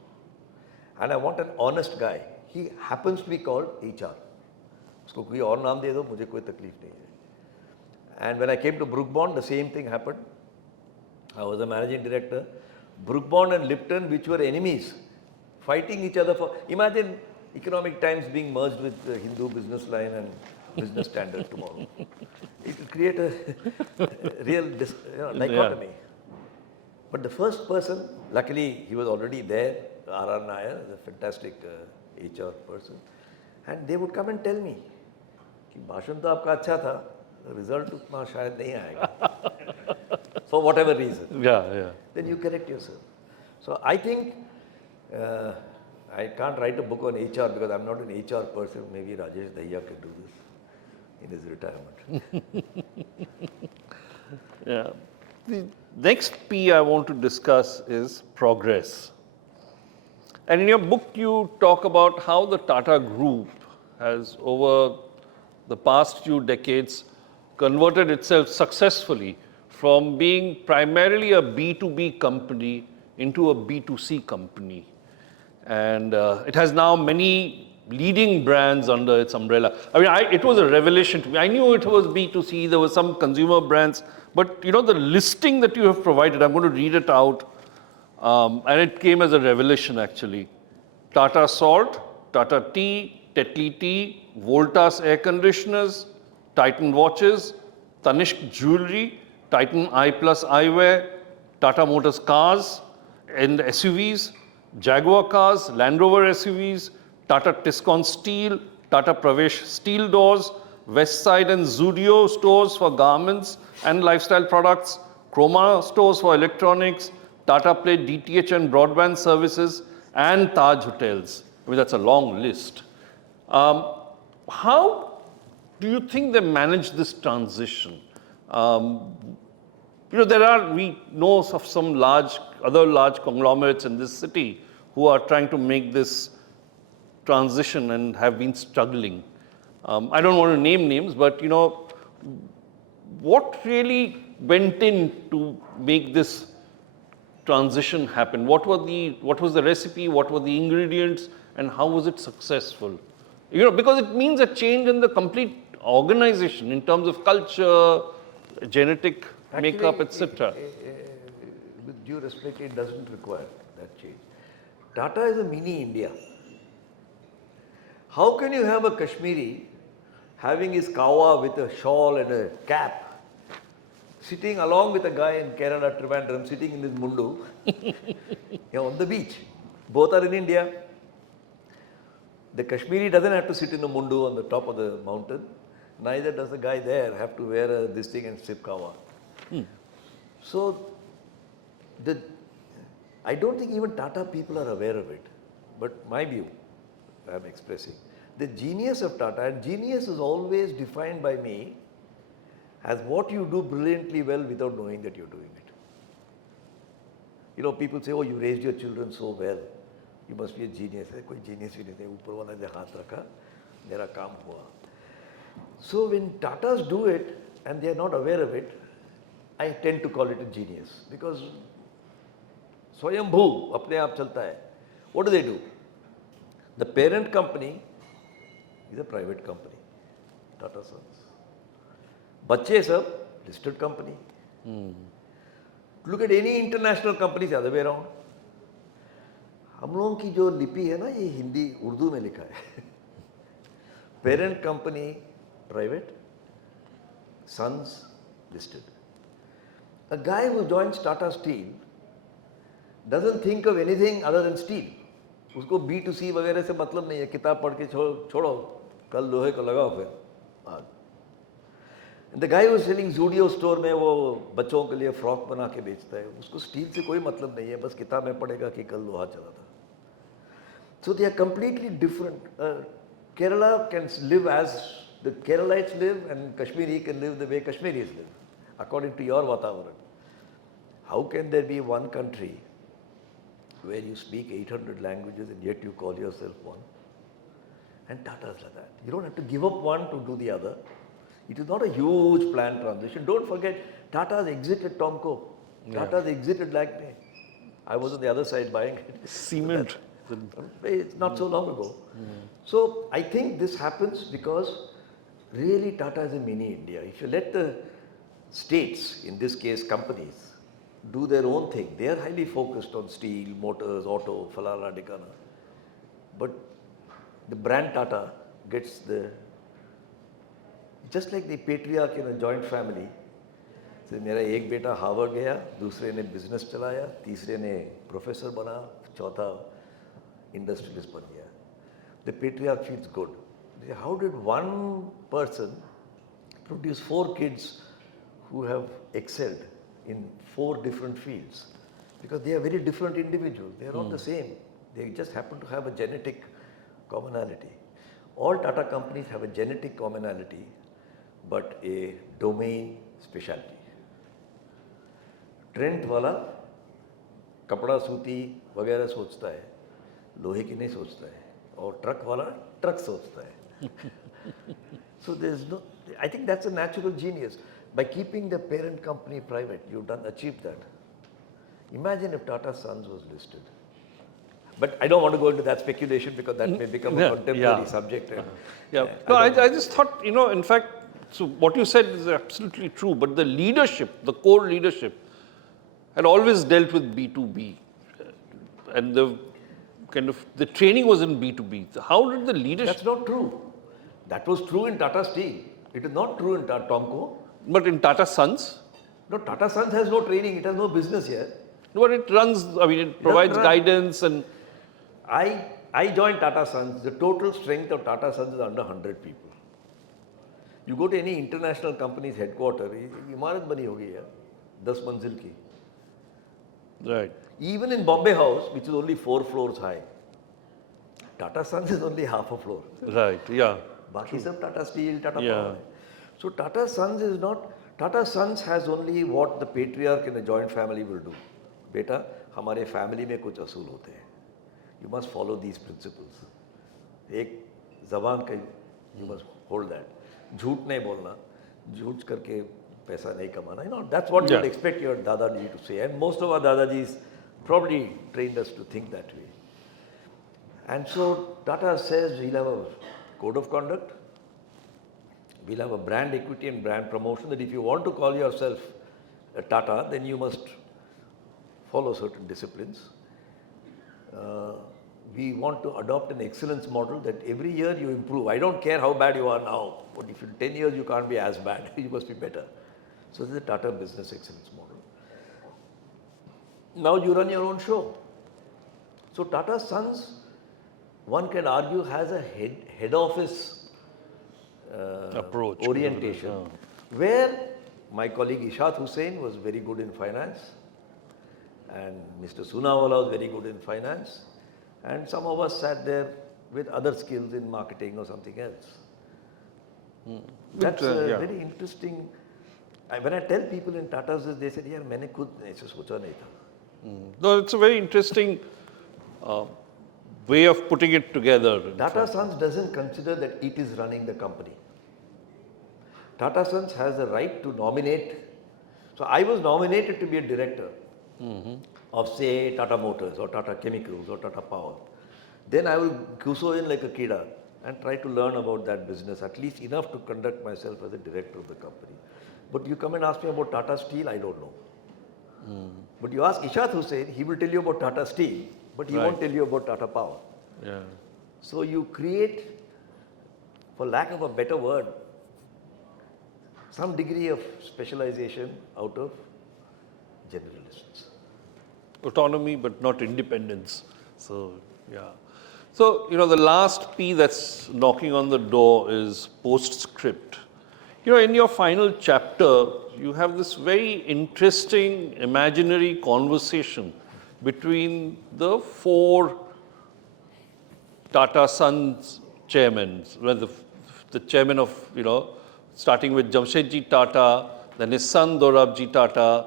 And I want an honest guy. He happens to be called HR. उसको कोई और नाम दे दो, मुझे कोई तकलीफ नहीं है. And when I came to Brook Bond, the same thing happened. I was a managing director. Brook Bond and Lipton, which were enemies, fighting each other for. Imagine Economic Times being merged with the Hindu Business Line and Business Standard tomorrow. It will create a real dichotomy. Yeah. But the first person, luckily he was already there, R.R. Nair, a fantastic HR person. And they would come and tell me, कि भाषण तो आपका अच्छा था, result उतना शायद नहीं आएगा. For whatever reason. Yeah. Then you correct yourself. So I think I can't write a book on HR because I'm not an HR person. Maybe Rajesh Dahiya can do this in his retirement. Yeah. The next P I want to discuss is progress. And in your book, you talk about how the Tata Group has, over the past few decades, converted itself successfully from being primarily a B2B company into a B2C company. And it has now many leading brands under its umbrella. I mean, it was a revelation to me. I knew it was B2C, there were some consumer brands, but the listing that you have provided, I'm going to read it out. And it came as a revelation actually. Tata Salt, Tata Tea, Tetley Tea, Voltas Air Conditioners, Titan Watches, Tanishq Jewelry, Titan Eye Plus Eyewear, Tata Motors Cars and SUVs, Jaguar Cars, Land Rover SUVs, Tata Tiscon Steel, Tata Pravesh Steel Doors, Westside and Zudio stores for garments and lifestyle products, Chroma stores for electronics, Tata Play DTH and broadband services, and Taj Hotels. I mean, that's a long list. How do you think they manage this transition? We know of some other large conglomerates in this city who are trying to make this transition and have been struggling. I don't want to name names, but what really went in to make this transition happen? What was the recipe? What were the ingredients? And how was it successful? Because it means a change in the complete organization in terms of culture, genetic makeup, etc. With due respect, it doesn't require that change. Tata is a mini India. How can you have a Kashmiri having his kawa with a shawl and a cap, sitting along with a guy in Kerala, Trivandrum, sitting in his mundu, on the beach? Both are in India. The Kashmiri doesn't have to sit in a mundu on the top of the mountain. Neither does the guy there have to wear this thing and sip kawa. So the, I don't think even Tata people are aware of it, but my view, I am expressing, the genius of Tata, and genius is always defined by me as what you do brilliantly well without knowing that you're doing it. You know, people say, oh, you raised your children so well, you must be a genius. कोई genius ही नहीं थे, ऊपर वाला ने हाथ रखा, मेरा काम हुआ. So when Tatas do it and they are not aware of it, I tend to call it a genius because स्वयंभू अपने आप चलता है. What do? The parent company is a private company, Tata Sons. बच्चे सब listed company. Look at any international companies the other way around. हम लोगों की जो लिपि है ना, ये हिंदी उर्दू में लिखा है. Parent company private, sons listed. A guy who joins Tata Steel doesn't think of anything other than steel. उसको B2C वगैरह से मतलब नहीं है. किताब पढ़ के छोड़ो, कल लोहे को लगाओ फिर आज. And the guy who is selling Zudio store में वो बच्चों के लिए फ्रॉक बना के बेचता है, उसको स्टील से कोई मतलब नहीं है, बस किताब में पढ़ेगा कि कल लोहा चला था. So they are completely different. Kerala can live as the Keralites live, and Kashmiri can live the way Kashmiris live, according to your Vatavaran. How can there be one country where you speak 800 languages and yet you call yourself one? And Tata is like that. You don't have to give up one to do the other. It is not a huge planned transition. Don't forget, Tata's exited Tomco. Tata's exited Lacme. I was on the other side buying it. Cement. It's not so long ago. So I think this happens because really Tata is a mini India. If you let the states, in this case companies, do their own thing, they are highly focused on steel, motors, auto, falala, dikana. But the brand Tata gets the, just like the patriarch in a joint family. So मेरा एक बेटा Harvard गया, दूसरे ने business चलाया, तीसरे ने professor बना, चौथा इंडस्ट्रियलिस्ट बन गया. The patriarch feels good. How did one person produce 4 kids who have excelled in 4 different fields? Because they are very different individuals. They are not the same. They just happen to have a genetic commonality. All Tata companies have a genetic commonality, but a domain specialty. Trent वाला कपड़ा सूती वगैरह सोचता है, लोहे की नहीं सोचता है, और ट्रक वाला ट्रक सोचता है. So there's no, I think that's a natural genius. By keeping the parent company private, you've achieved that. Imagine if Tata Sons was listed. But I don't want to go into that speculation because that may become a contemporary subject. And, No, I just thought, in fact, so what you said is absolutely true, but the leadership, the core leadership, had always dealt with B2B. And the training was in B2B. So how did the leadership... That's not true. That was true in Tata Steel. It is not true in Tomco. But in Tata Sons? No, Tata Sons has no training. It has no business here. No, but it runs, it provides guidance and... I joined Tata Sons. The total strength of Tata Sons is under 100 people. You go to any international company's headquarters, इमारत बनी होगी यार, 10 मंजिल की. Right. Even in Bombay House, which is only 4 floors high, Tata Sons is only half a floor. Right, yeah. बाकी सब Tata Steel, Tata Yeah. Power. So Tata Sons is not, Tata Sons has only what the patriarch in a joint family will do. बेटा, हमारे family में कुछ असूल होते हैं. You must follow these principles. एक जबान का, you must hold that. झूठ नहीं बोलना, झूठ करके पैसा नहीं कमाना. That's what you would expect your Dadaji to say. And most of our Dadajis probably trained us to think that way. And so Tata says we'll have a code of conduct, we'll have a brand equity and brand promotion, that if you want to call yourself a Tata, then you must follow certain disciplines. We want to adopt an excellence model that every year you improve. I don't care how bad you are now, but if in 10 years you can't be as bad, you must be better. So this is a Tata business excellence model. Now you run your own show. So Tata Sons, one can argue, has a head office approach, orientation, where my colleague Ishat Hussain was very good in finance, and Mr. Soonawala was very good in finance, and some of us sat there with other skills in marketing or something else. That's a yeah. very interesting. When I tell people in Tata's this, they said, "यार मैंने खुद ऐसे सोचा नहीं था." No, it's a very interesting way of putting it together. Tata Sons doesn't consider that it is running the company. Tata Sons has the right to nominate. So I was nominated to be a director of, say, Tata Motors or Tata Chemicals or Tata Power. Then I will gusso in like a kida and try to learn about that business, at least enough to conduct myself as a director of the company. But you come and ask me about Tata Steel, I don't know. But you ask Ishat Hussain, he will tell you about Tata Steel, but he won't tell you about Tata Power. Yeah. So you create, for lack of a better word, some degree of specialization out of generalists. Autonomy, but not independence. So, yeah. So, the last P that's knocking on the door is postscript. In your final chapter, you have this very interesting imaginary conversation between the four Tata Sons chairmen, the chairman of, starting with Jamsetji Tata, then his son Dorabji Tata,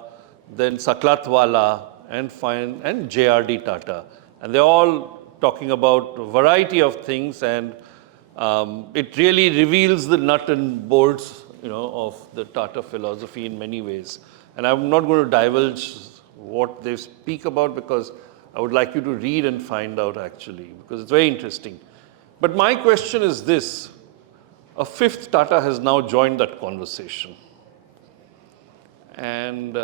then Saklatwala, and JRD Tata. And they're all talking about a variety of things, and it really reveals the nut and bolts, of the Tata philosophy in many ways. And I'm not going to divulge what they speak about because I would like you to read and find out actually, because it's very interesting. But my question is this: a fifth Tata has now joined that conversation. And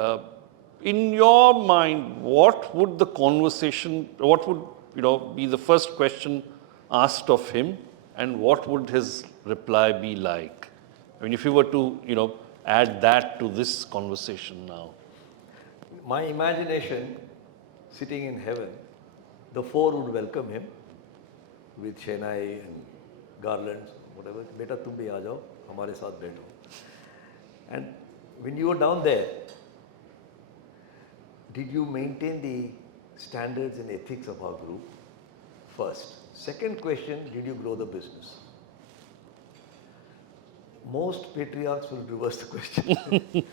in your mind, what would the conversation, what would be the first question asked of him, and what would his reply be like? I mean, if you were to add that to this conversation now. My imagination, sitting in heaven, the four would welcome him with Shenai and garlands, whatever. Beta, tum bhi aa jao, hamare saath baitho. And when you were down there, did you maintain the standards and ethics of our group? First. Second question, did you grow the business? Most patriarchs will reverse the question.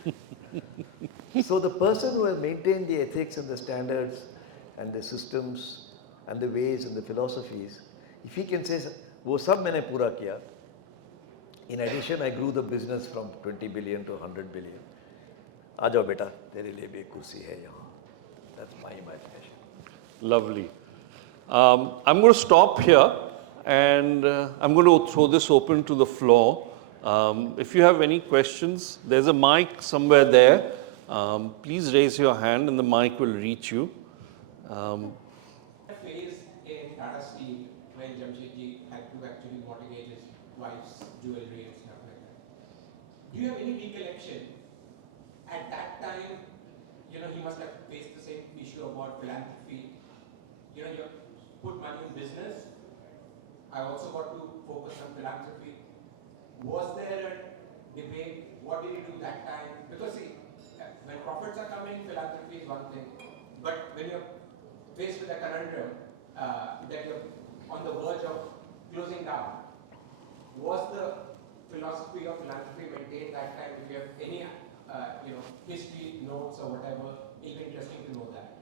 So the person who has maintained the ethics and the standards and the systems and the ways and the philosophies, if he can say, वो सब मैंने पूरा किया. In addition, I grew the business from 20 billion to 100 billion. आ जाओ बेटा, तेरे लिए भी एक कुर्सी है यहाँ. That's my imagination. Lovely. I'm going to stop here, and I'm going to throw this open to the floor. If you have any questions, there's a mic somewhere there. Please raise your hand and the mic will reach you. Phase in Tata Steel when Jamsetji had to actually mortgage his wife's jewelry and stuff like that. Do you have any recollection? At that time, he must have faced the same issue about philanthropy. You put money in business. I also got to focus on philanthropy. Was there a debate? What did you do that time? Because see, when profits are coming, philanthropy is one thing. But when you're faced with a conundrum that you're on the verge of closing down, was the philosophy of philanthropy maintained that time? If you have any history notes or whatever, it'll be interesting to know that.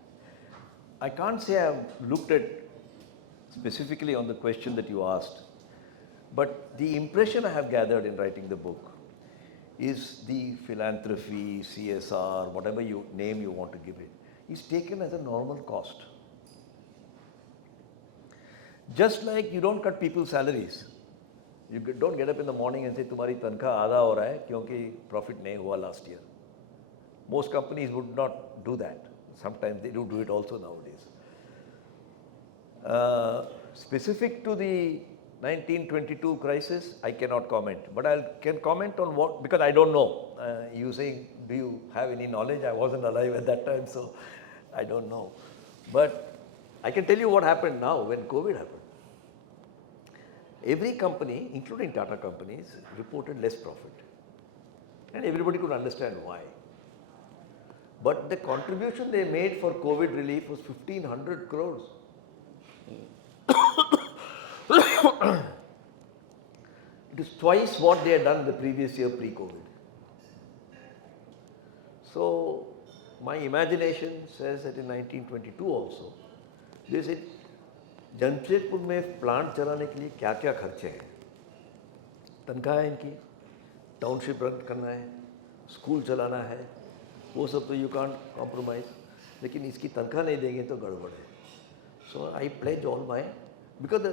I can't say I've looked at specifically on the question that you asked, but the impression I have gathered in writing the book is the philanthropy, CSR, whatever name you want to give it, is taken as a normal cost. Just like you don't cut people's salaries. You don't get up in the morning and say, तुम्हारी तनख्वाह आधा हो रहा है क्योंकि profit नहीं हुआ last year. Most companies would not do that. Sometimes they do it also nowadays. Specific to the 1922 crisis, I cannot comment. But I can comment on what, because I don't know. You saying, do you have any knowledge? I wasn't alive at that time, so I don't know. But I can tell you what happened now when COVID happened. Every company, including Tata companies, reported less profit. And everybody could understand why. But the contribution they made for COVID relief was 1500 crores. It is twice what they had done the previous year pre-COVID. So my imagination says that in 1922 also, they said, Jamshedpur में plant चलाने के लिए क्या क्या खर्चे हैं, तनख्वाह है इनकी, टाउनशिप रन करना है, स्कूल चलाना है, वो सब तो यू कांट कॉम्प्रोमाइज, लेकिन इसकी तनख्वाह नहीं देंगे तो गड़बड़ है. So I pledge all my, because the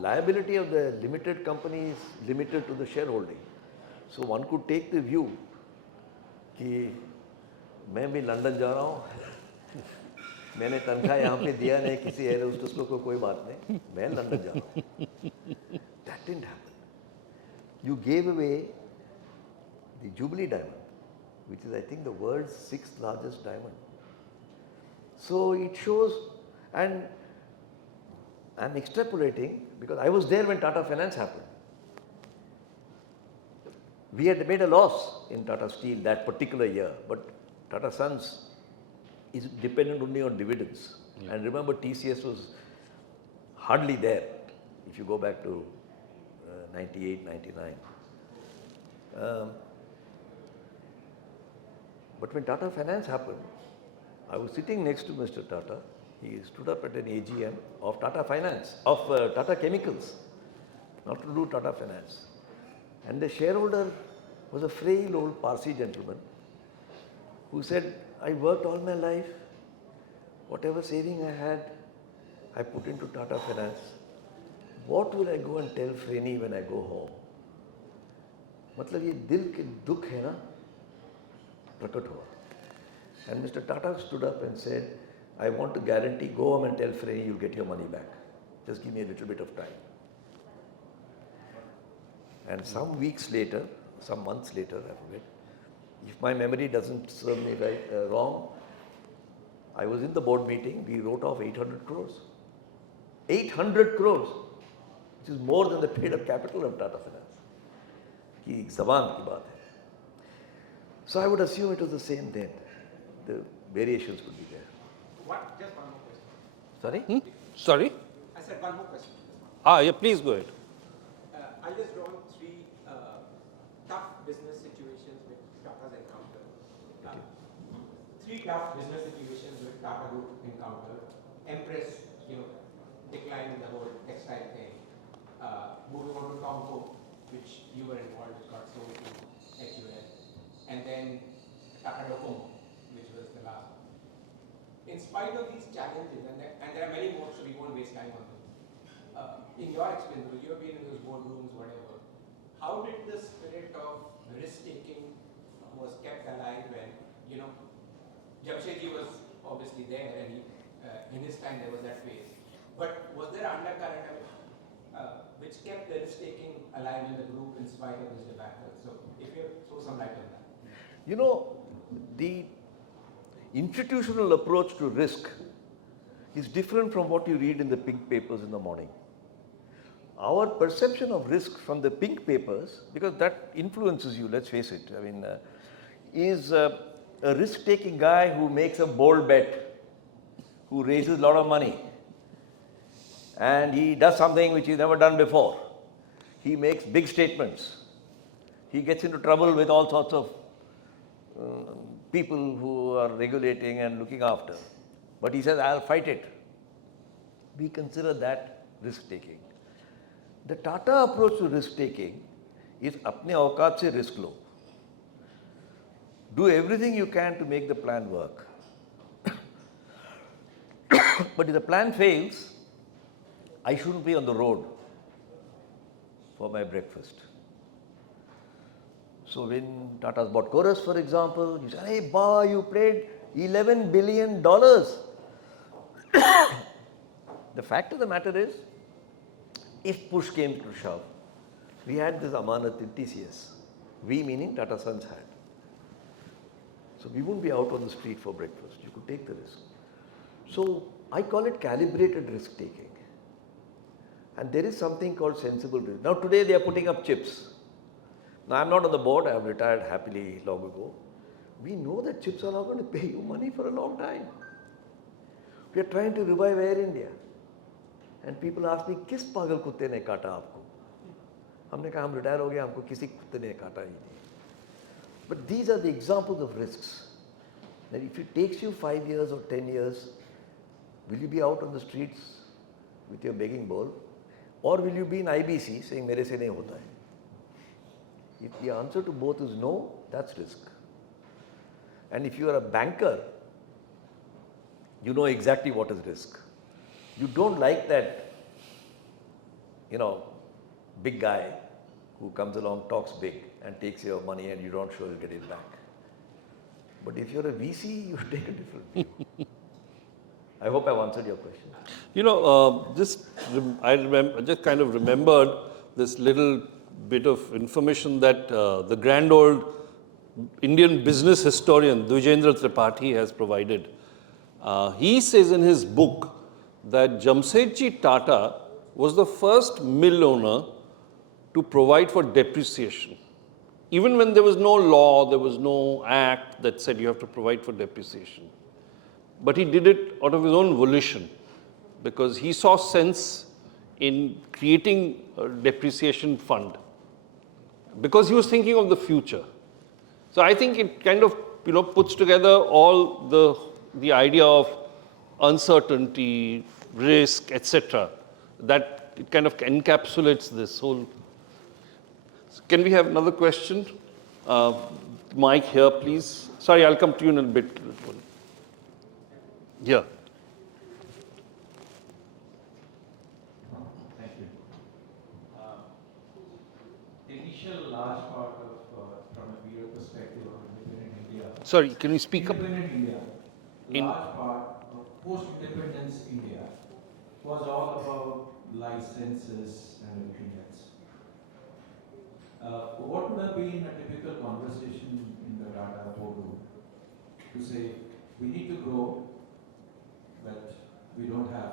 liability of the limited company is limited to the shareholding. So one could take the view कि मैं भी लंदन जा रहा हूँ, मैंने तनख्वाह यहाँ पे दिया नहीं, किसी एयर होस्टेस को कोई बात नहीं, मैं लंदन जा रहा हूँ. That didn't happen. You gave away the Jubilee diamond, which is I think the world's 6th largest diamond. So it shows, and I'm extrapolating because I was there when Tata Finance happened. We had made a loss in Tata Steel that particular year, but Tata Sons is dependent only on dividends. Yeah. And remember, TCS was hardly there if you go back to 98, 99. But when Tata Finance happened, I was sitting next to Mr. Tata. He stood up at an AGM of Tata Finance, of Tata Chemicals, not to do Tata Finance. And the shareholder was a frail old Parsi gentleman who said, I worked all my life, whatever saving I had, I put into Tata Finance. What will I go and tell Freni when I go home? मतलब ये दिल के दुख है ना, प्रकट हुआ. And Mr. Tata stood up and said, I want to guarantee, go home and tell Freni you'll get your money back. Just give me a little bit of time. And some weeks later, some months later, I forget, if my memory doesn't serve me wrong, I was in the board meeting, we wrote off 800 crores. 800 crores, which is more than the paid-up capital of Tata Finance. Ki zaban ki baat hai. So I would assume it was the same then. The variations would be there. Just one more question. Sorry? Sorry? I said one more question. Yeah, please go ahead. I just drawn three tough business situations which Tata's encountered. Three tough business situations which Tata Group encountered. Empress, decline in the whole textile thing. Moving on to Tomco, which you were involved, which got sold to HUL. And then Tata Docomo, which was the last one. In spite of these challenges, and there are many more, so we won't waste time on them. In your experience, because you have been in those boardrooms, whatever, how did the spirit of risk-taking was kept alive when, Jamsetji was obviously there, and in his time there was that phase. But was there an undercurrent which kept the risk-taking alive in the group in spite of this debacle? So if you throw some light on that. The institutional approach to risk is different from what you read in the pink papers in the morning. Our perception of risk from the pink papers, because that influences you, let's face it, is a risk-taking guy who makes a bold bet, who raises a lot of money, and he does something which he's never done before. He makes big statements. He gets into trouble with all sorts of people who are regulating and looking after. But he says, I'll fight it. We consider that risk-taking. The Tata approach to risk-taking is apne awqat se risk lo. Do everything you can to make the plan work. But if the plan fails, I shouldn't be on the road for my breakfast. So when Tata's bought Chorus, for example, you say, hey, ba, you paid $11 billion. The fact of the matter is, if push came to shove, we had this amanat in TCS. We meaning Tata Sons had. So we wouldn't be out on the street for breakfast. You could take the risk. So I call it calibrated risk taking. And there is something called sensible risk. Now today they are putting up chips. Now I'm not on the board, I have retired happily long ago. We know that chips are not going to pay you money for a long time. We are trying to revive Air India. And people ask me, किस पागल कुत्ते ने काटा आपको? हमने कहा हम retire हो गए, हमको किसी कुत्ते ने काटा ही नहीं. But these are the examples of risks. That if it takes you 5 years or 10 years, will you be out on the streets with your begging bowl? Or will you be in IBC saying, मेरे से नहीं होता है? If the answer to both is no, that's risk. And if you are a banker, you know exactly what is risk. You don't like that, big guy who comes along, talks big and takes your money and you don't sure you'll get it back. But if you're a VC, you take a different view. I hope I've answered your question. I just kind of remembered this little bit of information that the grand old Indian business historian Dvijendra Tripathi has provided. He says in his book that Jamsetji Tata was the first mill owner to provide for depreciation. Even when there was no law, there was no act that said you have to provide for depreciation. But he did it out of his own volition because he saw sense in creating a depreciation fund because he was thinking of the future. So I think it kind of puts together all the idea of uncertainty, risk, etc. That it kind of encapsulates this whole. Can we have another question? Mike here, please. Sorry, I'll come to you in a bit. Yeah. Thank you. The initial large part of, from a viewer perspective of independent India. Sorry, can you speak up? Independent India, large part of post-independence India was all about licenses and everything else. What would have been a typical conversation in the Tata boardroom to say, we need to grow, but we don't have,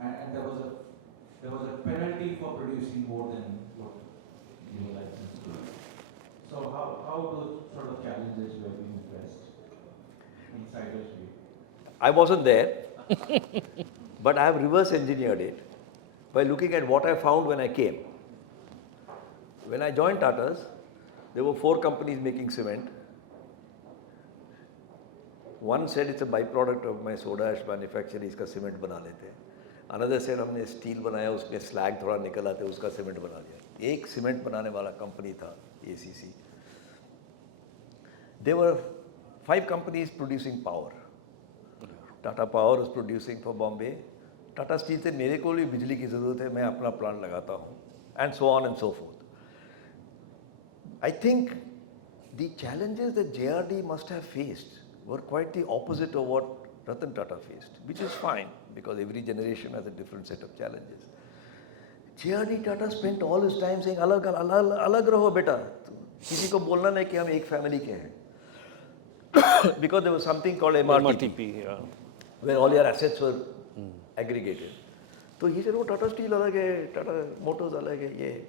and there was a penalty for producing more than what you were licensed to. So how those sort of challenges were being addressed? Insider's view. I wasn't there, but I have reverse engineered it by looking at what I found when I came. When I joined Tata's, there were 4 companies making cement. One said it's a byproduct of my soda ash manufacture, इसका cement बना लेते हैं. Another said हमने steel बनाया, उसमें slag थोड़ा निकल आते, उसका cement बना लिया. एक cement बनाने वाला company था, ACC. There were 5 companies producing power. Tata Power was producing for Bombay. Tata Steel से मेरे को भी बिजली की ज़रूरत है, मैं अपना plant लगाता हूँ, and so on and so forth. I think the challenges that JRD must have faced were quite the opposite of what Ratan Tata faced, which is fine because every generation has a different set of challenges. JRD Tata spent all his time saying, अलग रहो बेटा, किसी को बोलना नहीं कि हम एक family के हैं. Because there was something called MRTP, yeah. where all your assets were aggregated. So he said, oh, Tata Steel अलग है, Tata Motors अलग है, ये.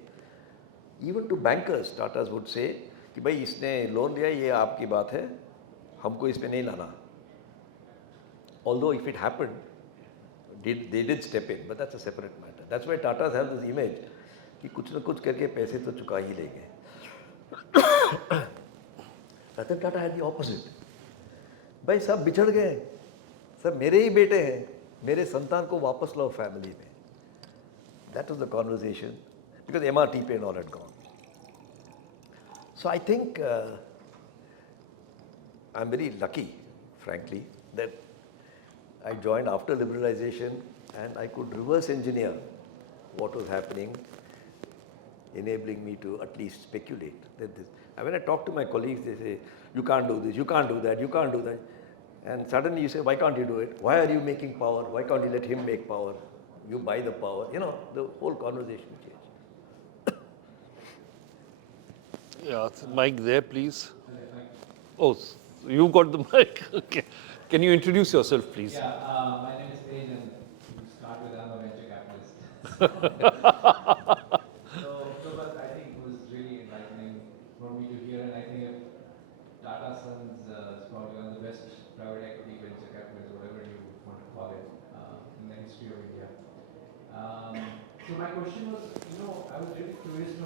Even to bankers, Tatas would say कि भाई इसने लोन लिया, ये आपकी बात है, हमको इसमें नहीं लाना. Although if it happened, they did step in, but that's a separate matter. That's why Tatas have this image कि कुछ न कुछ करके पैसे तो चुका ही लेंगे. Ratan Tata had the opposite. भाई सब बिछड़ गए, सब मेरे ही बेटे हैं, मेरे संतान को वापस लाओ फैमिली में. That was the conversation because MRTP and all had gone. So I think I'm very lucky, frankly, that I joined after liberalization and I could reverse engineer what was happening, enabling me to at least speculate that this. And when I talk to my colleagues, they say, you can't do this, you can't do that, you can't do that. And suddenly you say, why can't you do it? Why are you making power? Why can't you let him make power? You buy the power. The whole conversation changed. Yeah, mic there, please. Oh, you got the mic. Okay. Can you introduce yourself, please? Yeah, my name is Tej and you start with I'm a venture capitalist. But I think it was really enlightening for me to hear, and I think if Tata Sons So my question was, I was really curious to,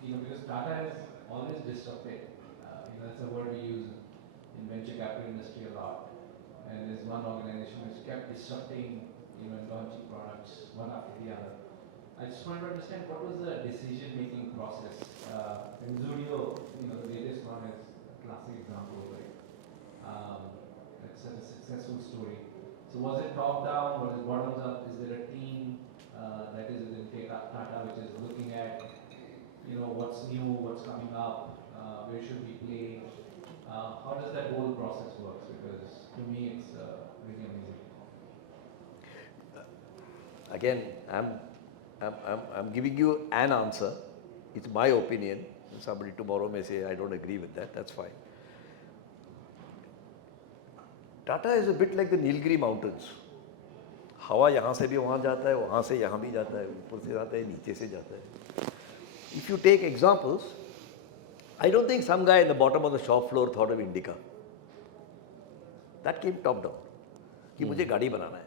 because Tata has always disrupted. That's a word we use in venture capital industry a lot. And there's one organization which kept disrupting, and launching products one after the other. I just wanted to understand what was the decision-making process. In Zudio, the latest one is a classic example, right? It's a successful story. So was it top-down, was it bottoms-up? Is there a team that is within Tata which is looking at, what's new, what's coming up, where should we play? How does that whole process work? Because to me, it's really amazing. Again, I'm giving you an answer. It's my opinion. Somebody tomorrow may say, I don't agree with that. That's fine. Tata is a bit like the Nilgiri Mountains. हवा यहाँ से भी वहाँ जाता है, वहाँ से यहाँ भी जाता है, ऊपर से जाता है, नीचे से जाता है. If you take examples, I don't think some guy in the bottom of the shop floor thought of Indica. That came top down. कि मुझे गाड़ी बनाना है.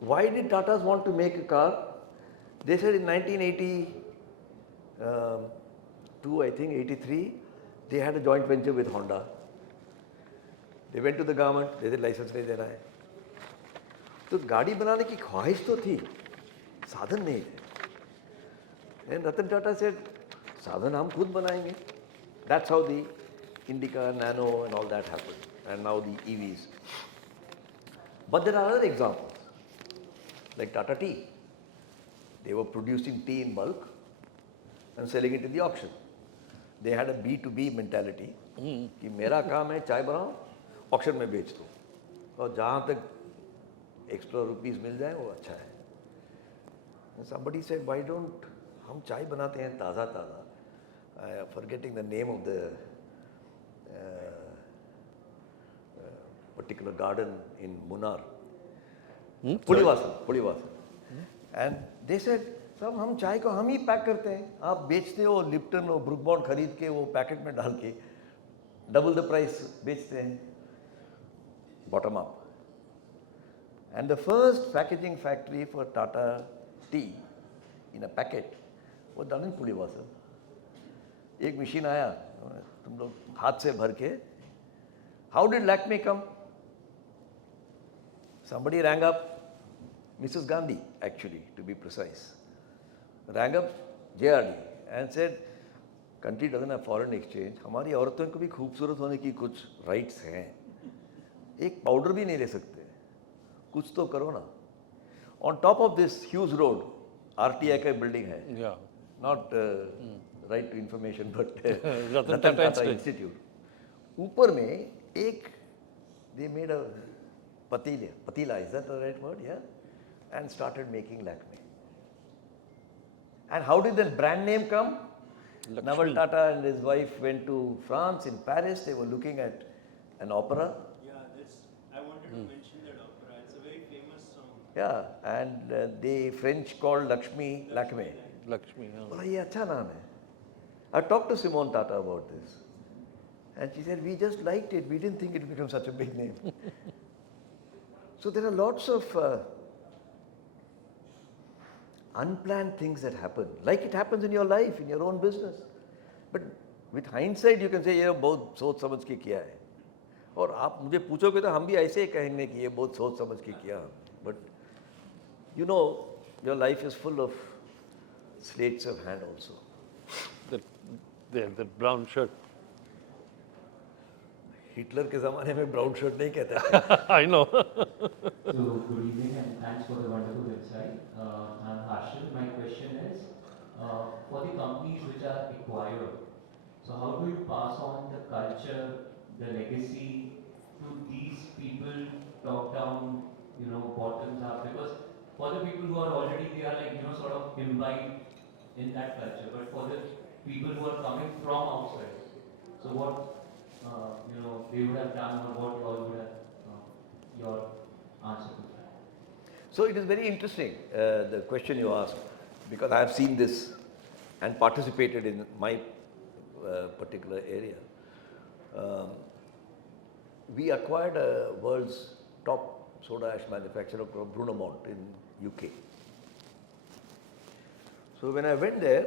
Why did Tatas want to make a car? They said in 1982, I think 83, they had a joint venture with Honda. They went to the government, they said license नहीं दे रहा है. तो गाड़ी बनाने की ख्वाहिश तो थी, साधन नहीं थे. And Ratan Tata said, साधन हम खुद बनाएंगे. That's how the Indica, Nano and all that happened. And now the EVs. But there are other examples, like Tata Tea. They were producing tea in bulk and selling it in the auction. They had a B2B mentality कि मेरा काम है चाय बनाओ, auction में बेच दो, और जहाँ तक एक्स्ट्रा रुपीस मिल जाए वो अच्छा है. Somebody said, why don't हम चाय बनाते हैं ताज़ा ताज़ा. I am forgetting the name of the particular garden in Munnar. Pulivasan. And they said, सब हम चाय को हम ही पैक करते हैं, आप बेचते हो लिप्टन और ब्रुक बॉन्ड खरीद के वो पैकेट में डाल के डबल द प्राइस बेचते हैं. Bottom up. And the first packaging factory for Tata tea in a packet was done in Pulivasan. एक मशीन आया, तुम लोग हाथ से भर के. How did Lakme come? Somebody rang up, Mrs. Gandhi, actually, to be precise, rang up JRD and said, country doesn't have foreign exchange, हमारी औरतों को भी खूबसूरत होने की कुछ rights हैं. एक पाउडर भी नहीं ले सकते, कुछ तो करो ना. On top of this Hughes Road, RTI का बिल्डिंग है. Yeah. Not right to information, but Ratan Ratan Tata Tata Institute. ऊपर में एक they made a patila, is that the right word? Yeah. And started making Lakme. And how did the brand name come? Naval Tata and his wife went to France, in Paris. They were looking at an opera. Yeah, I wanted to mention that opera. It's a very famous song. Yeah, and the French called Lakshmi Lakme. Lakshmi. बोला ये अच्छा नाम है. I talked to Simone Tata about this. And she said, we just liked it. We didn't think it would become such a big name. So there are lots of unplanned things that happen. Like it happens in your life, in your own business. But with hindsight, you can say, ये बहुत सोच समझ के किया है. और आप मुझे पूछोगे तो हम भी ऐसे ही कहेंगे कि ये बहुत सोच समझ के किया. But you know, your life is full of slates of hand also. The brown shirt. Hitler के ज़माने में ब्राउन शर्ट नहीं कहते थे. I know. So, good evening and thanks for the wonderful insight. I'm Harshil. My question is, for the companies which are acquired, so how do you pass on the culture, the legacy to these people, top down, bottoms up? Because for the people who are already, they are like, sort of imbibed in that culture. But for the people who are coming from outside, so what, they would have done, or what you all would have, your answer to that? So it is very interesting, the question you asked, because I have seen this and participated in my particular area. We acquired a world's top soda ash manufacturer called Brunamont in UK. So when I went there,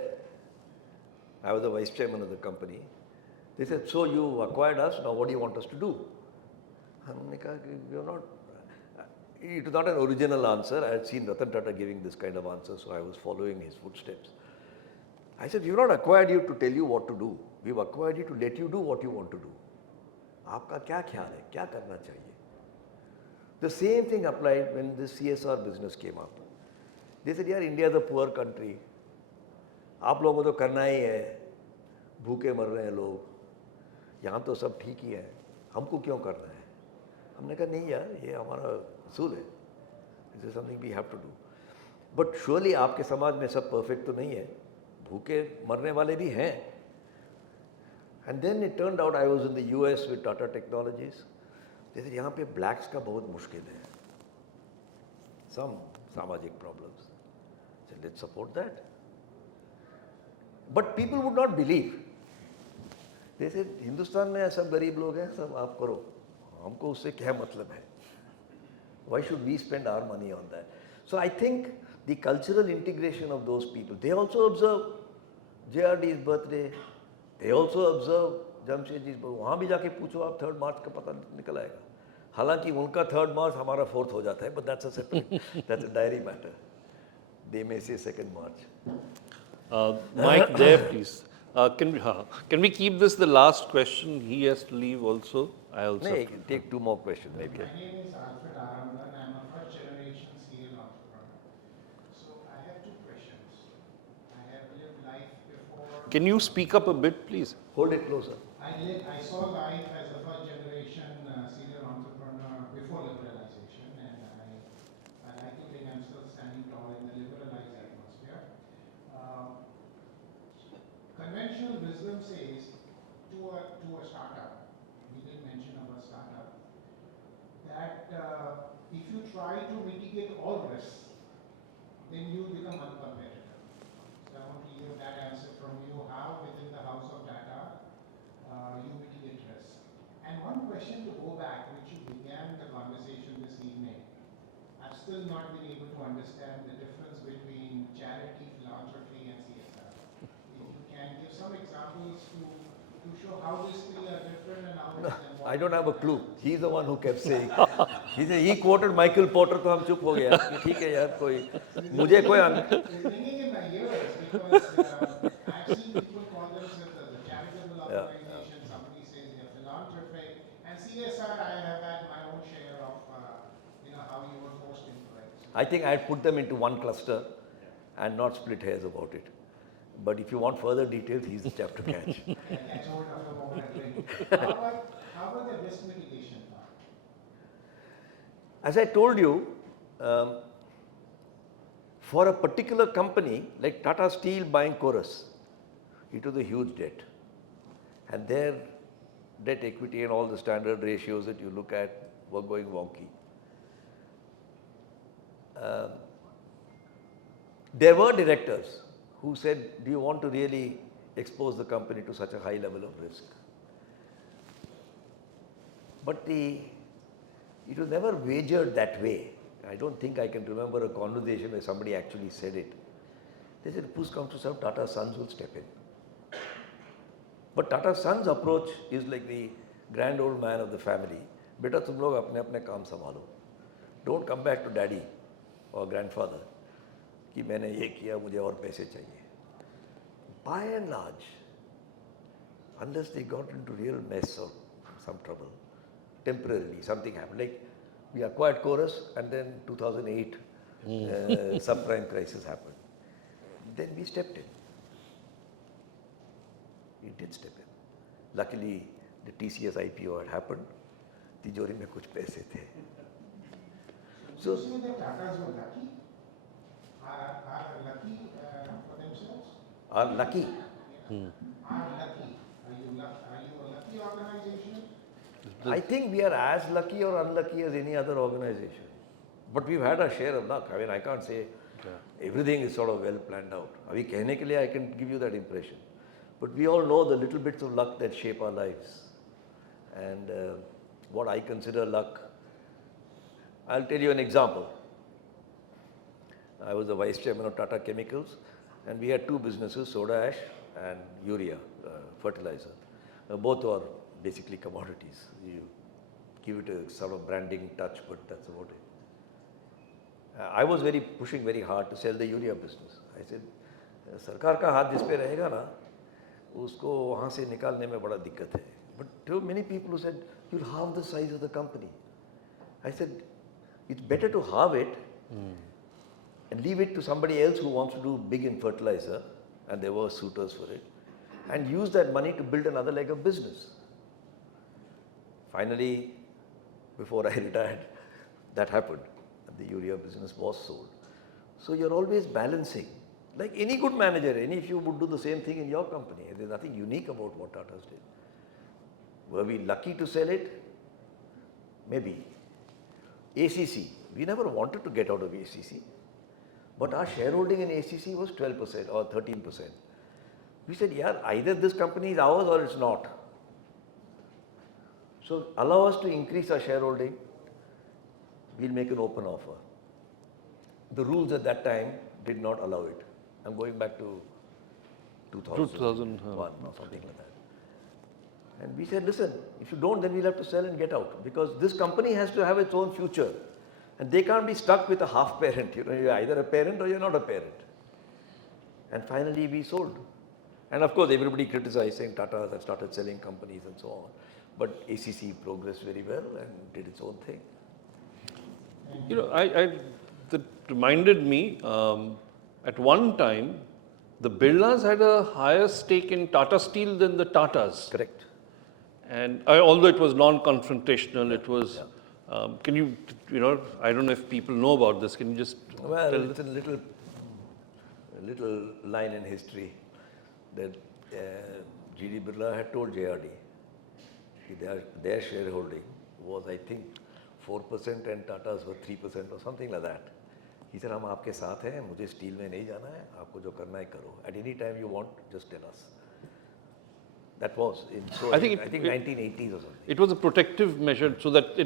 I was the vice chairman of the company. They said, so you acquired us, now what do you want us to do? हमने कहा कि we are not. It was not an original answer. I had seen Ratan Tata giving this kind of answer, so I was following his footsteps. I said, we've not acquired you to tell you what to do. We've acquired you to let you do what you want to do. आपका क्या ख्याल है? क्या करना चाहिए? The same thing applied when this CSR business came up. They said, यार India is a poor country. आप लोगों को तो करना ही है. भूखे मर रहे हैं लोग. यहाँ तो सब ठीक ही है. हमको क्यों करना है? हमने कहा नहीं यार, ये हमारा असूल है. This is something we have to do. But surely आपके समाज में सब perfect तो नहीं है. भूखे मरने वाले भी हैं. And then it turned out I was in the US with Tata Technologies. They said, यहाँ पे blacks का बहुत मुश्किल है. Some सामाजिक problems. I said, let's support that. But people would not believe. They said, Hindustan में सब गरीब लोग हैं, सब आप करो. हमको उससे क्या मतलब है? Why should we spend our money on that? So I think the cultural integration of those people, they also observe JRD's birthday, they also observe Jamsetji's birthday. वहाँ भी जाके पूछो आप 3rd March का पता निकल आएगा. हालांकि उनका 3rd March हमारा 4th हो जाता है, but that's a separate, that's a diary matter. They may say 2nd March. Mike, there, please. Can we keep this the last question? He has to leave also. I also. No, take 2 more questions maybe. My name is Alfred Aramdan. I'm a first generation serial entrepreneur. So I have 2 questions. I have lived life before. Can you speak up a bit, please? Hold it closer. I saw life as a first generation serial entrepreneur before liberalization, and I like to think I'm still standing tall in the liberalized atmosphere. Conventional wisdom says to a startup, we didn't mention about startup, that if you try to mitigate all risks, then you become uncompetitive. So I want to hear that answer from you, how within the house of data you mitigate risk. And one question to go back, which you began the conversation this evening, I've still not been able to understand the difference between charity, philanthropy and CSR. If you can give some examples to show how these 3 are different and how it's important. I don't have a clue. He's the one who kept saying. He quoted Michael Porter, तो हम चुप हो गया. ठीक है यार, कोई मुझे कोई It's ringing in my ears because I've seen people call themselves as a charitable organization. Somebody says they're philanthropic, and CSR. I have had my own share of how you were forced into it. I think I'd put them into one cluster and not split hairs about it. But if you want further details, he's the chap to catch. I catch hold of the moment I drink. How about the risk mitigation part? As I told you, for a particular company like Tata Steel buying Chorus, it was a huge debt. And their debt equity and all the standard ratios that you look at were going wonky. There were directors who said, do you want to really expose the company to such a high level of risk? But it was never wagered that way. I don't think I can remember a conversation where somebody actually said it. They said, push comes to shove, Tata Sons will step in. But Tata Sons' approach is like the grand old man of the family. Beta tum log apne apne kaam sambhalo. Don't come back to daddy or grandfather कि मैंने ये किया, मुझे और पैसे चाहिए. By and large, unless they got into real mess or some trouble, temporarily something happened. Like we acquired Chorus and then 2008 subprime crisis happened. Then we stepped in. We did step in. Luckily, the TCS IPO had happened. तिजोरी में कुछ पैसे थे. So you say the Tatas were lucky? Are lucky for themselves? Are lucky. Are lucky. Are you a lucky organization? I think we are as lucky or unlucky as any other organization. But we've had our share of luck. I mean, I can't say everything is sort of well planned out. अभी कहने के लिए I can give you that impression. But we all know the little bits of luck that shape our lives. And what I consider luck, I'll tell you an example. I was the vice chairman of Tata Chemicals. And we had two businesses, soda ash and urea, fertilizer. Both are basically commodities. You give it a sort of branding touch, but that's about it. I was pushing very hard to sell the urea business. I said, सरकार का हाथ जिस पे रहेगा ना, उसको वहाँ से निकालने में बड़ा दिक्कत है. But there were many people who said, you'll halve the size of the company. I said, it's better to halve it and leave it to somebody else who wants to do big in fertilizer, and there were suitors for it, and use that money to build another leg of business. Finally, before I retired, that happened. The urea business was sold. So you're always balancing. Like any good manager, any of you would do the same thing in your company. There's nothing unique about what Tata's did. Were we lucky to sell it? Maybe. ACC, we never wanted to get out of ACC. But our shareholding in ACC was 12% or 13%. We said, yeah, either this company is ours or it's not. So allow us to increase our shareholding. We'll make an open offer. The rules at that time did not allow it. I'm going back to 2001 or something like that. And we said, listen, if you don't, then we'll have to sell and get out, because this company has to have its own future. And they can't be stuck with a half parent. You know, you're either a parent or you're not a parent. And finally we sold. And of course everybody criticized, saying Tata has started selling companies and so on. But ACC progressed very well and did its own thing. You know, that reminded me, at one time, the Birlas had a higher stake in Tata Steel than the Tatas. Correct. And although it was non-confrontational, it was, can you know, I don't know if people know about this, can you just Well, tell it's a little line in history that G.D. Birla had told JRD. Their shareholding was, I think, 4% and Tata's were 3% or something like that. He said, हम आपके साथ हैं, मुझे steel में नहीं जाना है, आपको जो करना है करो. At any time you want, just tell us. That was in I think 1980s or something. it was a protective measure so that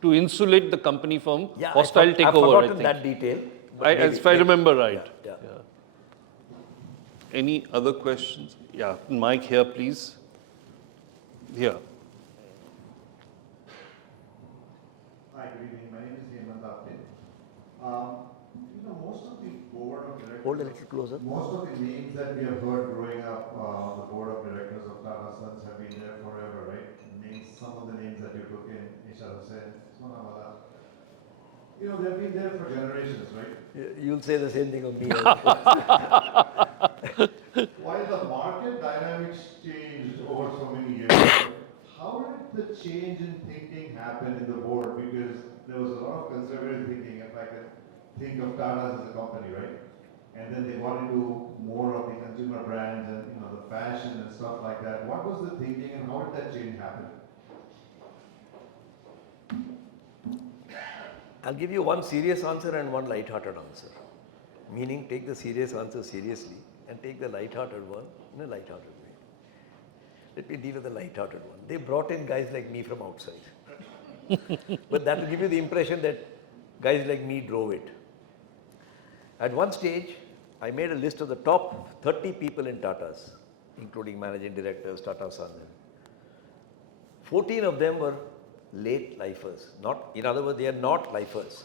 to insulate the company from Yeah, hostile I've takeover, I forgotten think. that detail. But If I remember right. Yeah. Any other questions? Yeah, mic here, please. Here. Hi, good evening. My name is Hemant Apte. Most of the board of directors. Hold a little closer. Most of the names that we have heard growing up on the board of directors of Tata Sons have been there forever, right? Some of the names that you took in, Ishar Hussain, Sonawala. They've been there for generations, right? You'll say the same thing of me. While the market dynamics changed over so many years, right, how did the change in thinking happen in the board? Because there was a lot of conservative thinking, if I can think of Tata as a company, right? And then they got into more of the consumer brands and the fashion and stuff like that. What was the thinking and how did that change happen? I'll give you one serious answer and one light-hearted answer. Meaning, take the serious answer seriously and take the light-hearted one in a light-hearted way. Let me deal with the light-hearted one. They brought in guys like me from outside. But that will give you the impression that guys like me drove it. At one stage, I made a list of the top 30 people in Tata's, including managing directors, Tata Sons. 14 of them were late lifers. In other words, they are not lifers.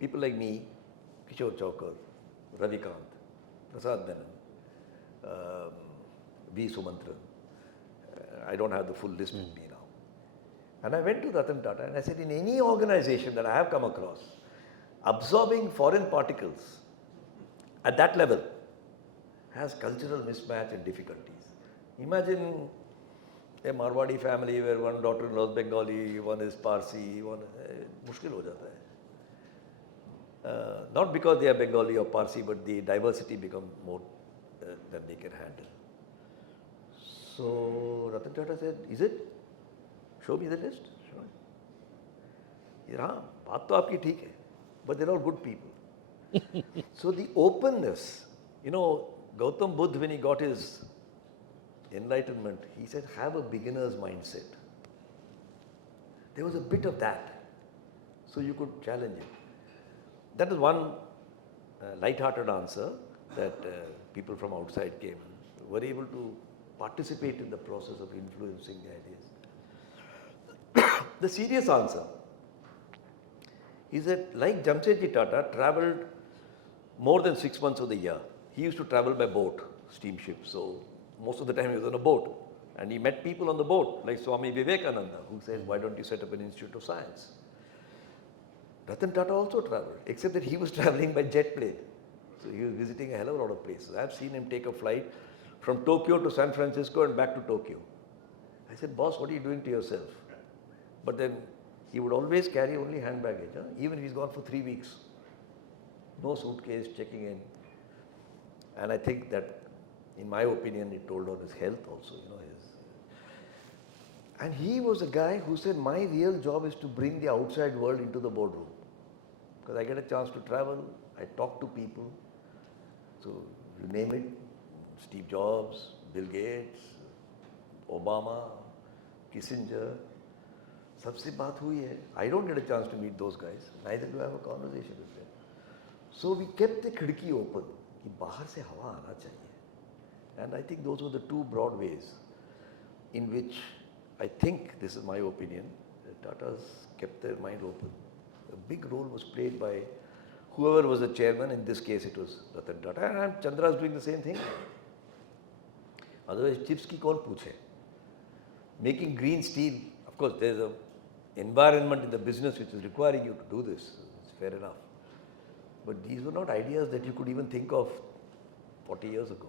People like me, Kishore Chaukar, Ravikant, Prasad Menon, V. Sumantran. I don't have the full list with me now. And I went to Ratan Tata and I said, in any organization that I have come across, absorbing foreign particles at that level has cultural mismatch and difficulties. Imagine a Marwadi family where one daughter-in-law is Bengali, one is Parsi, one mushkil ho jata hai. Not because they are Bengali or Parsi, but the diversity becomes more than they can handle. So Ratan Tata said, is it? Show me the list. Show me. Yeah, baat to aapki theek hai, but they're all good people. So the openness, Gautam Buddha, when he got his enlightenment, he said, have a beginner's mindset. There was a bit of that. So you could challenge it. That is one light-hearted answer that people from outside came and were able to participate in the process of influencing the ideas. The serious answer is that like Jamsetji Tata travelled more than 6 months of the year. He used to travel by boat, steamship. So most of the time he was on a boat. And he met people on the boat, like Swami Vivekananda, who says, why don't you set up an institute of science? Ratan Tata also travelled, except that he was travelling by jet plane. So he was visiting a hell of a lot of places. I've seen him take a flight from Tokyo to San Francisco and back to Tokyo. I said, boss, what are you doing to yourself? But then he would always carry only hand baggage, even if he's gone for 3 weeks. No suitcase, checking in. And I think that, in my opinion, it told on his health also, And he was a guy who said, my real job is to bring the outside world into the boardroom. Because I get a chance to travel, I talk to people. So, you name it, Steve Jobs, Bill Gates, Obama, Kissinger. सबसे बात हुई है. I don't get a chance to meet those guys. Neither do I have a conversation with them. So we kept the खिड़की open कि बाहर से हवा आना चाहिए. And I think those were the two broad ways in which I think, this is my opinion, Tata's kept their mind open. A big role was played by whoever was the chairman. In this case, it was Ratan Tata, and Chandra is doing the same thing. Otherwise, chips ki kaun puche? Making green steel, of course, there's an environment in the business which is requiring you to do this. It's fair enough. But these were not ideas that you could even think of 40 years ago.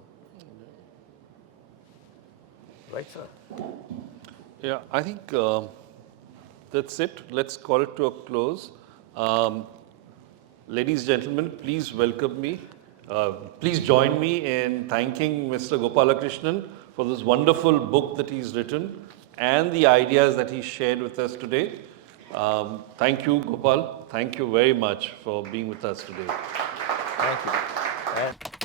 Right, sir? Yeah, I think that's it. Let's call it to a close. Ladies and gentlemen, please welcome me. Please join me in thanking Mr. Gopalakrishnan for this wonderful book that he's written and the ideas that he shared with us today. Thank you, Gopal. Thank you very much for being with us today. Thank you.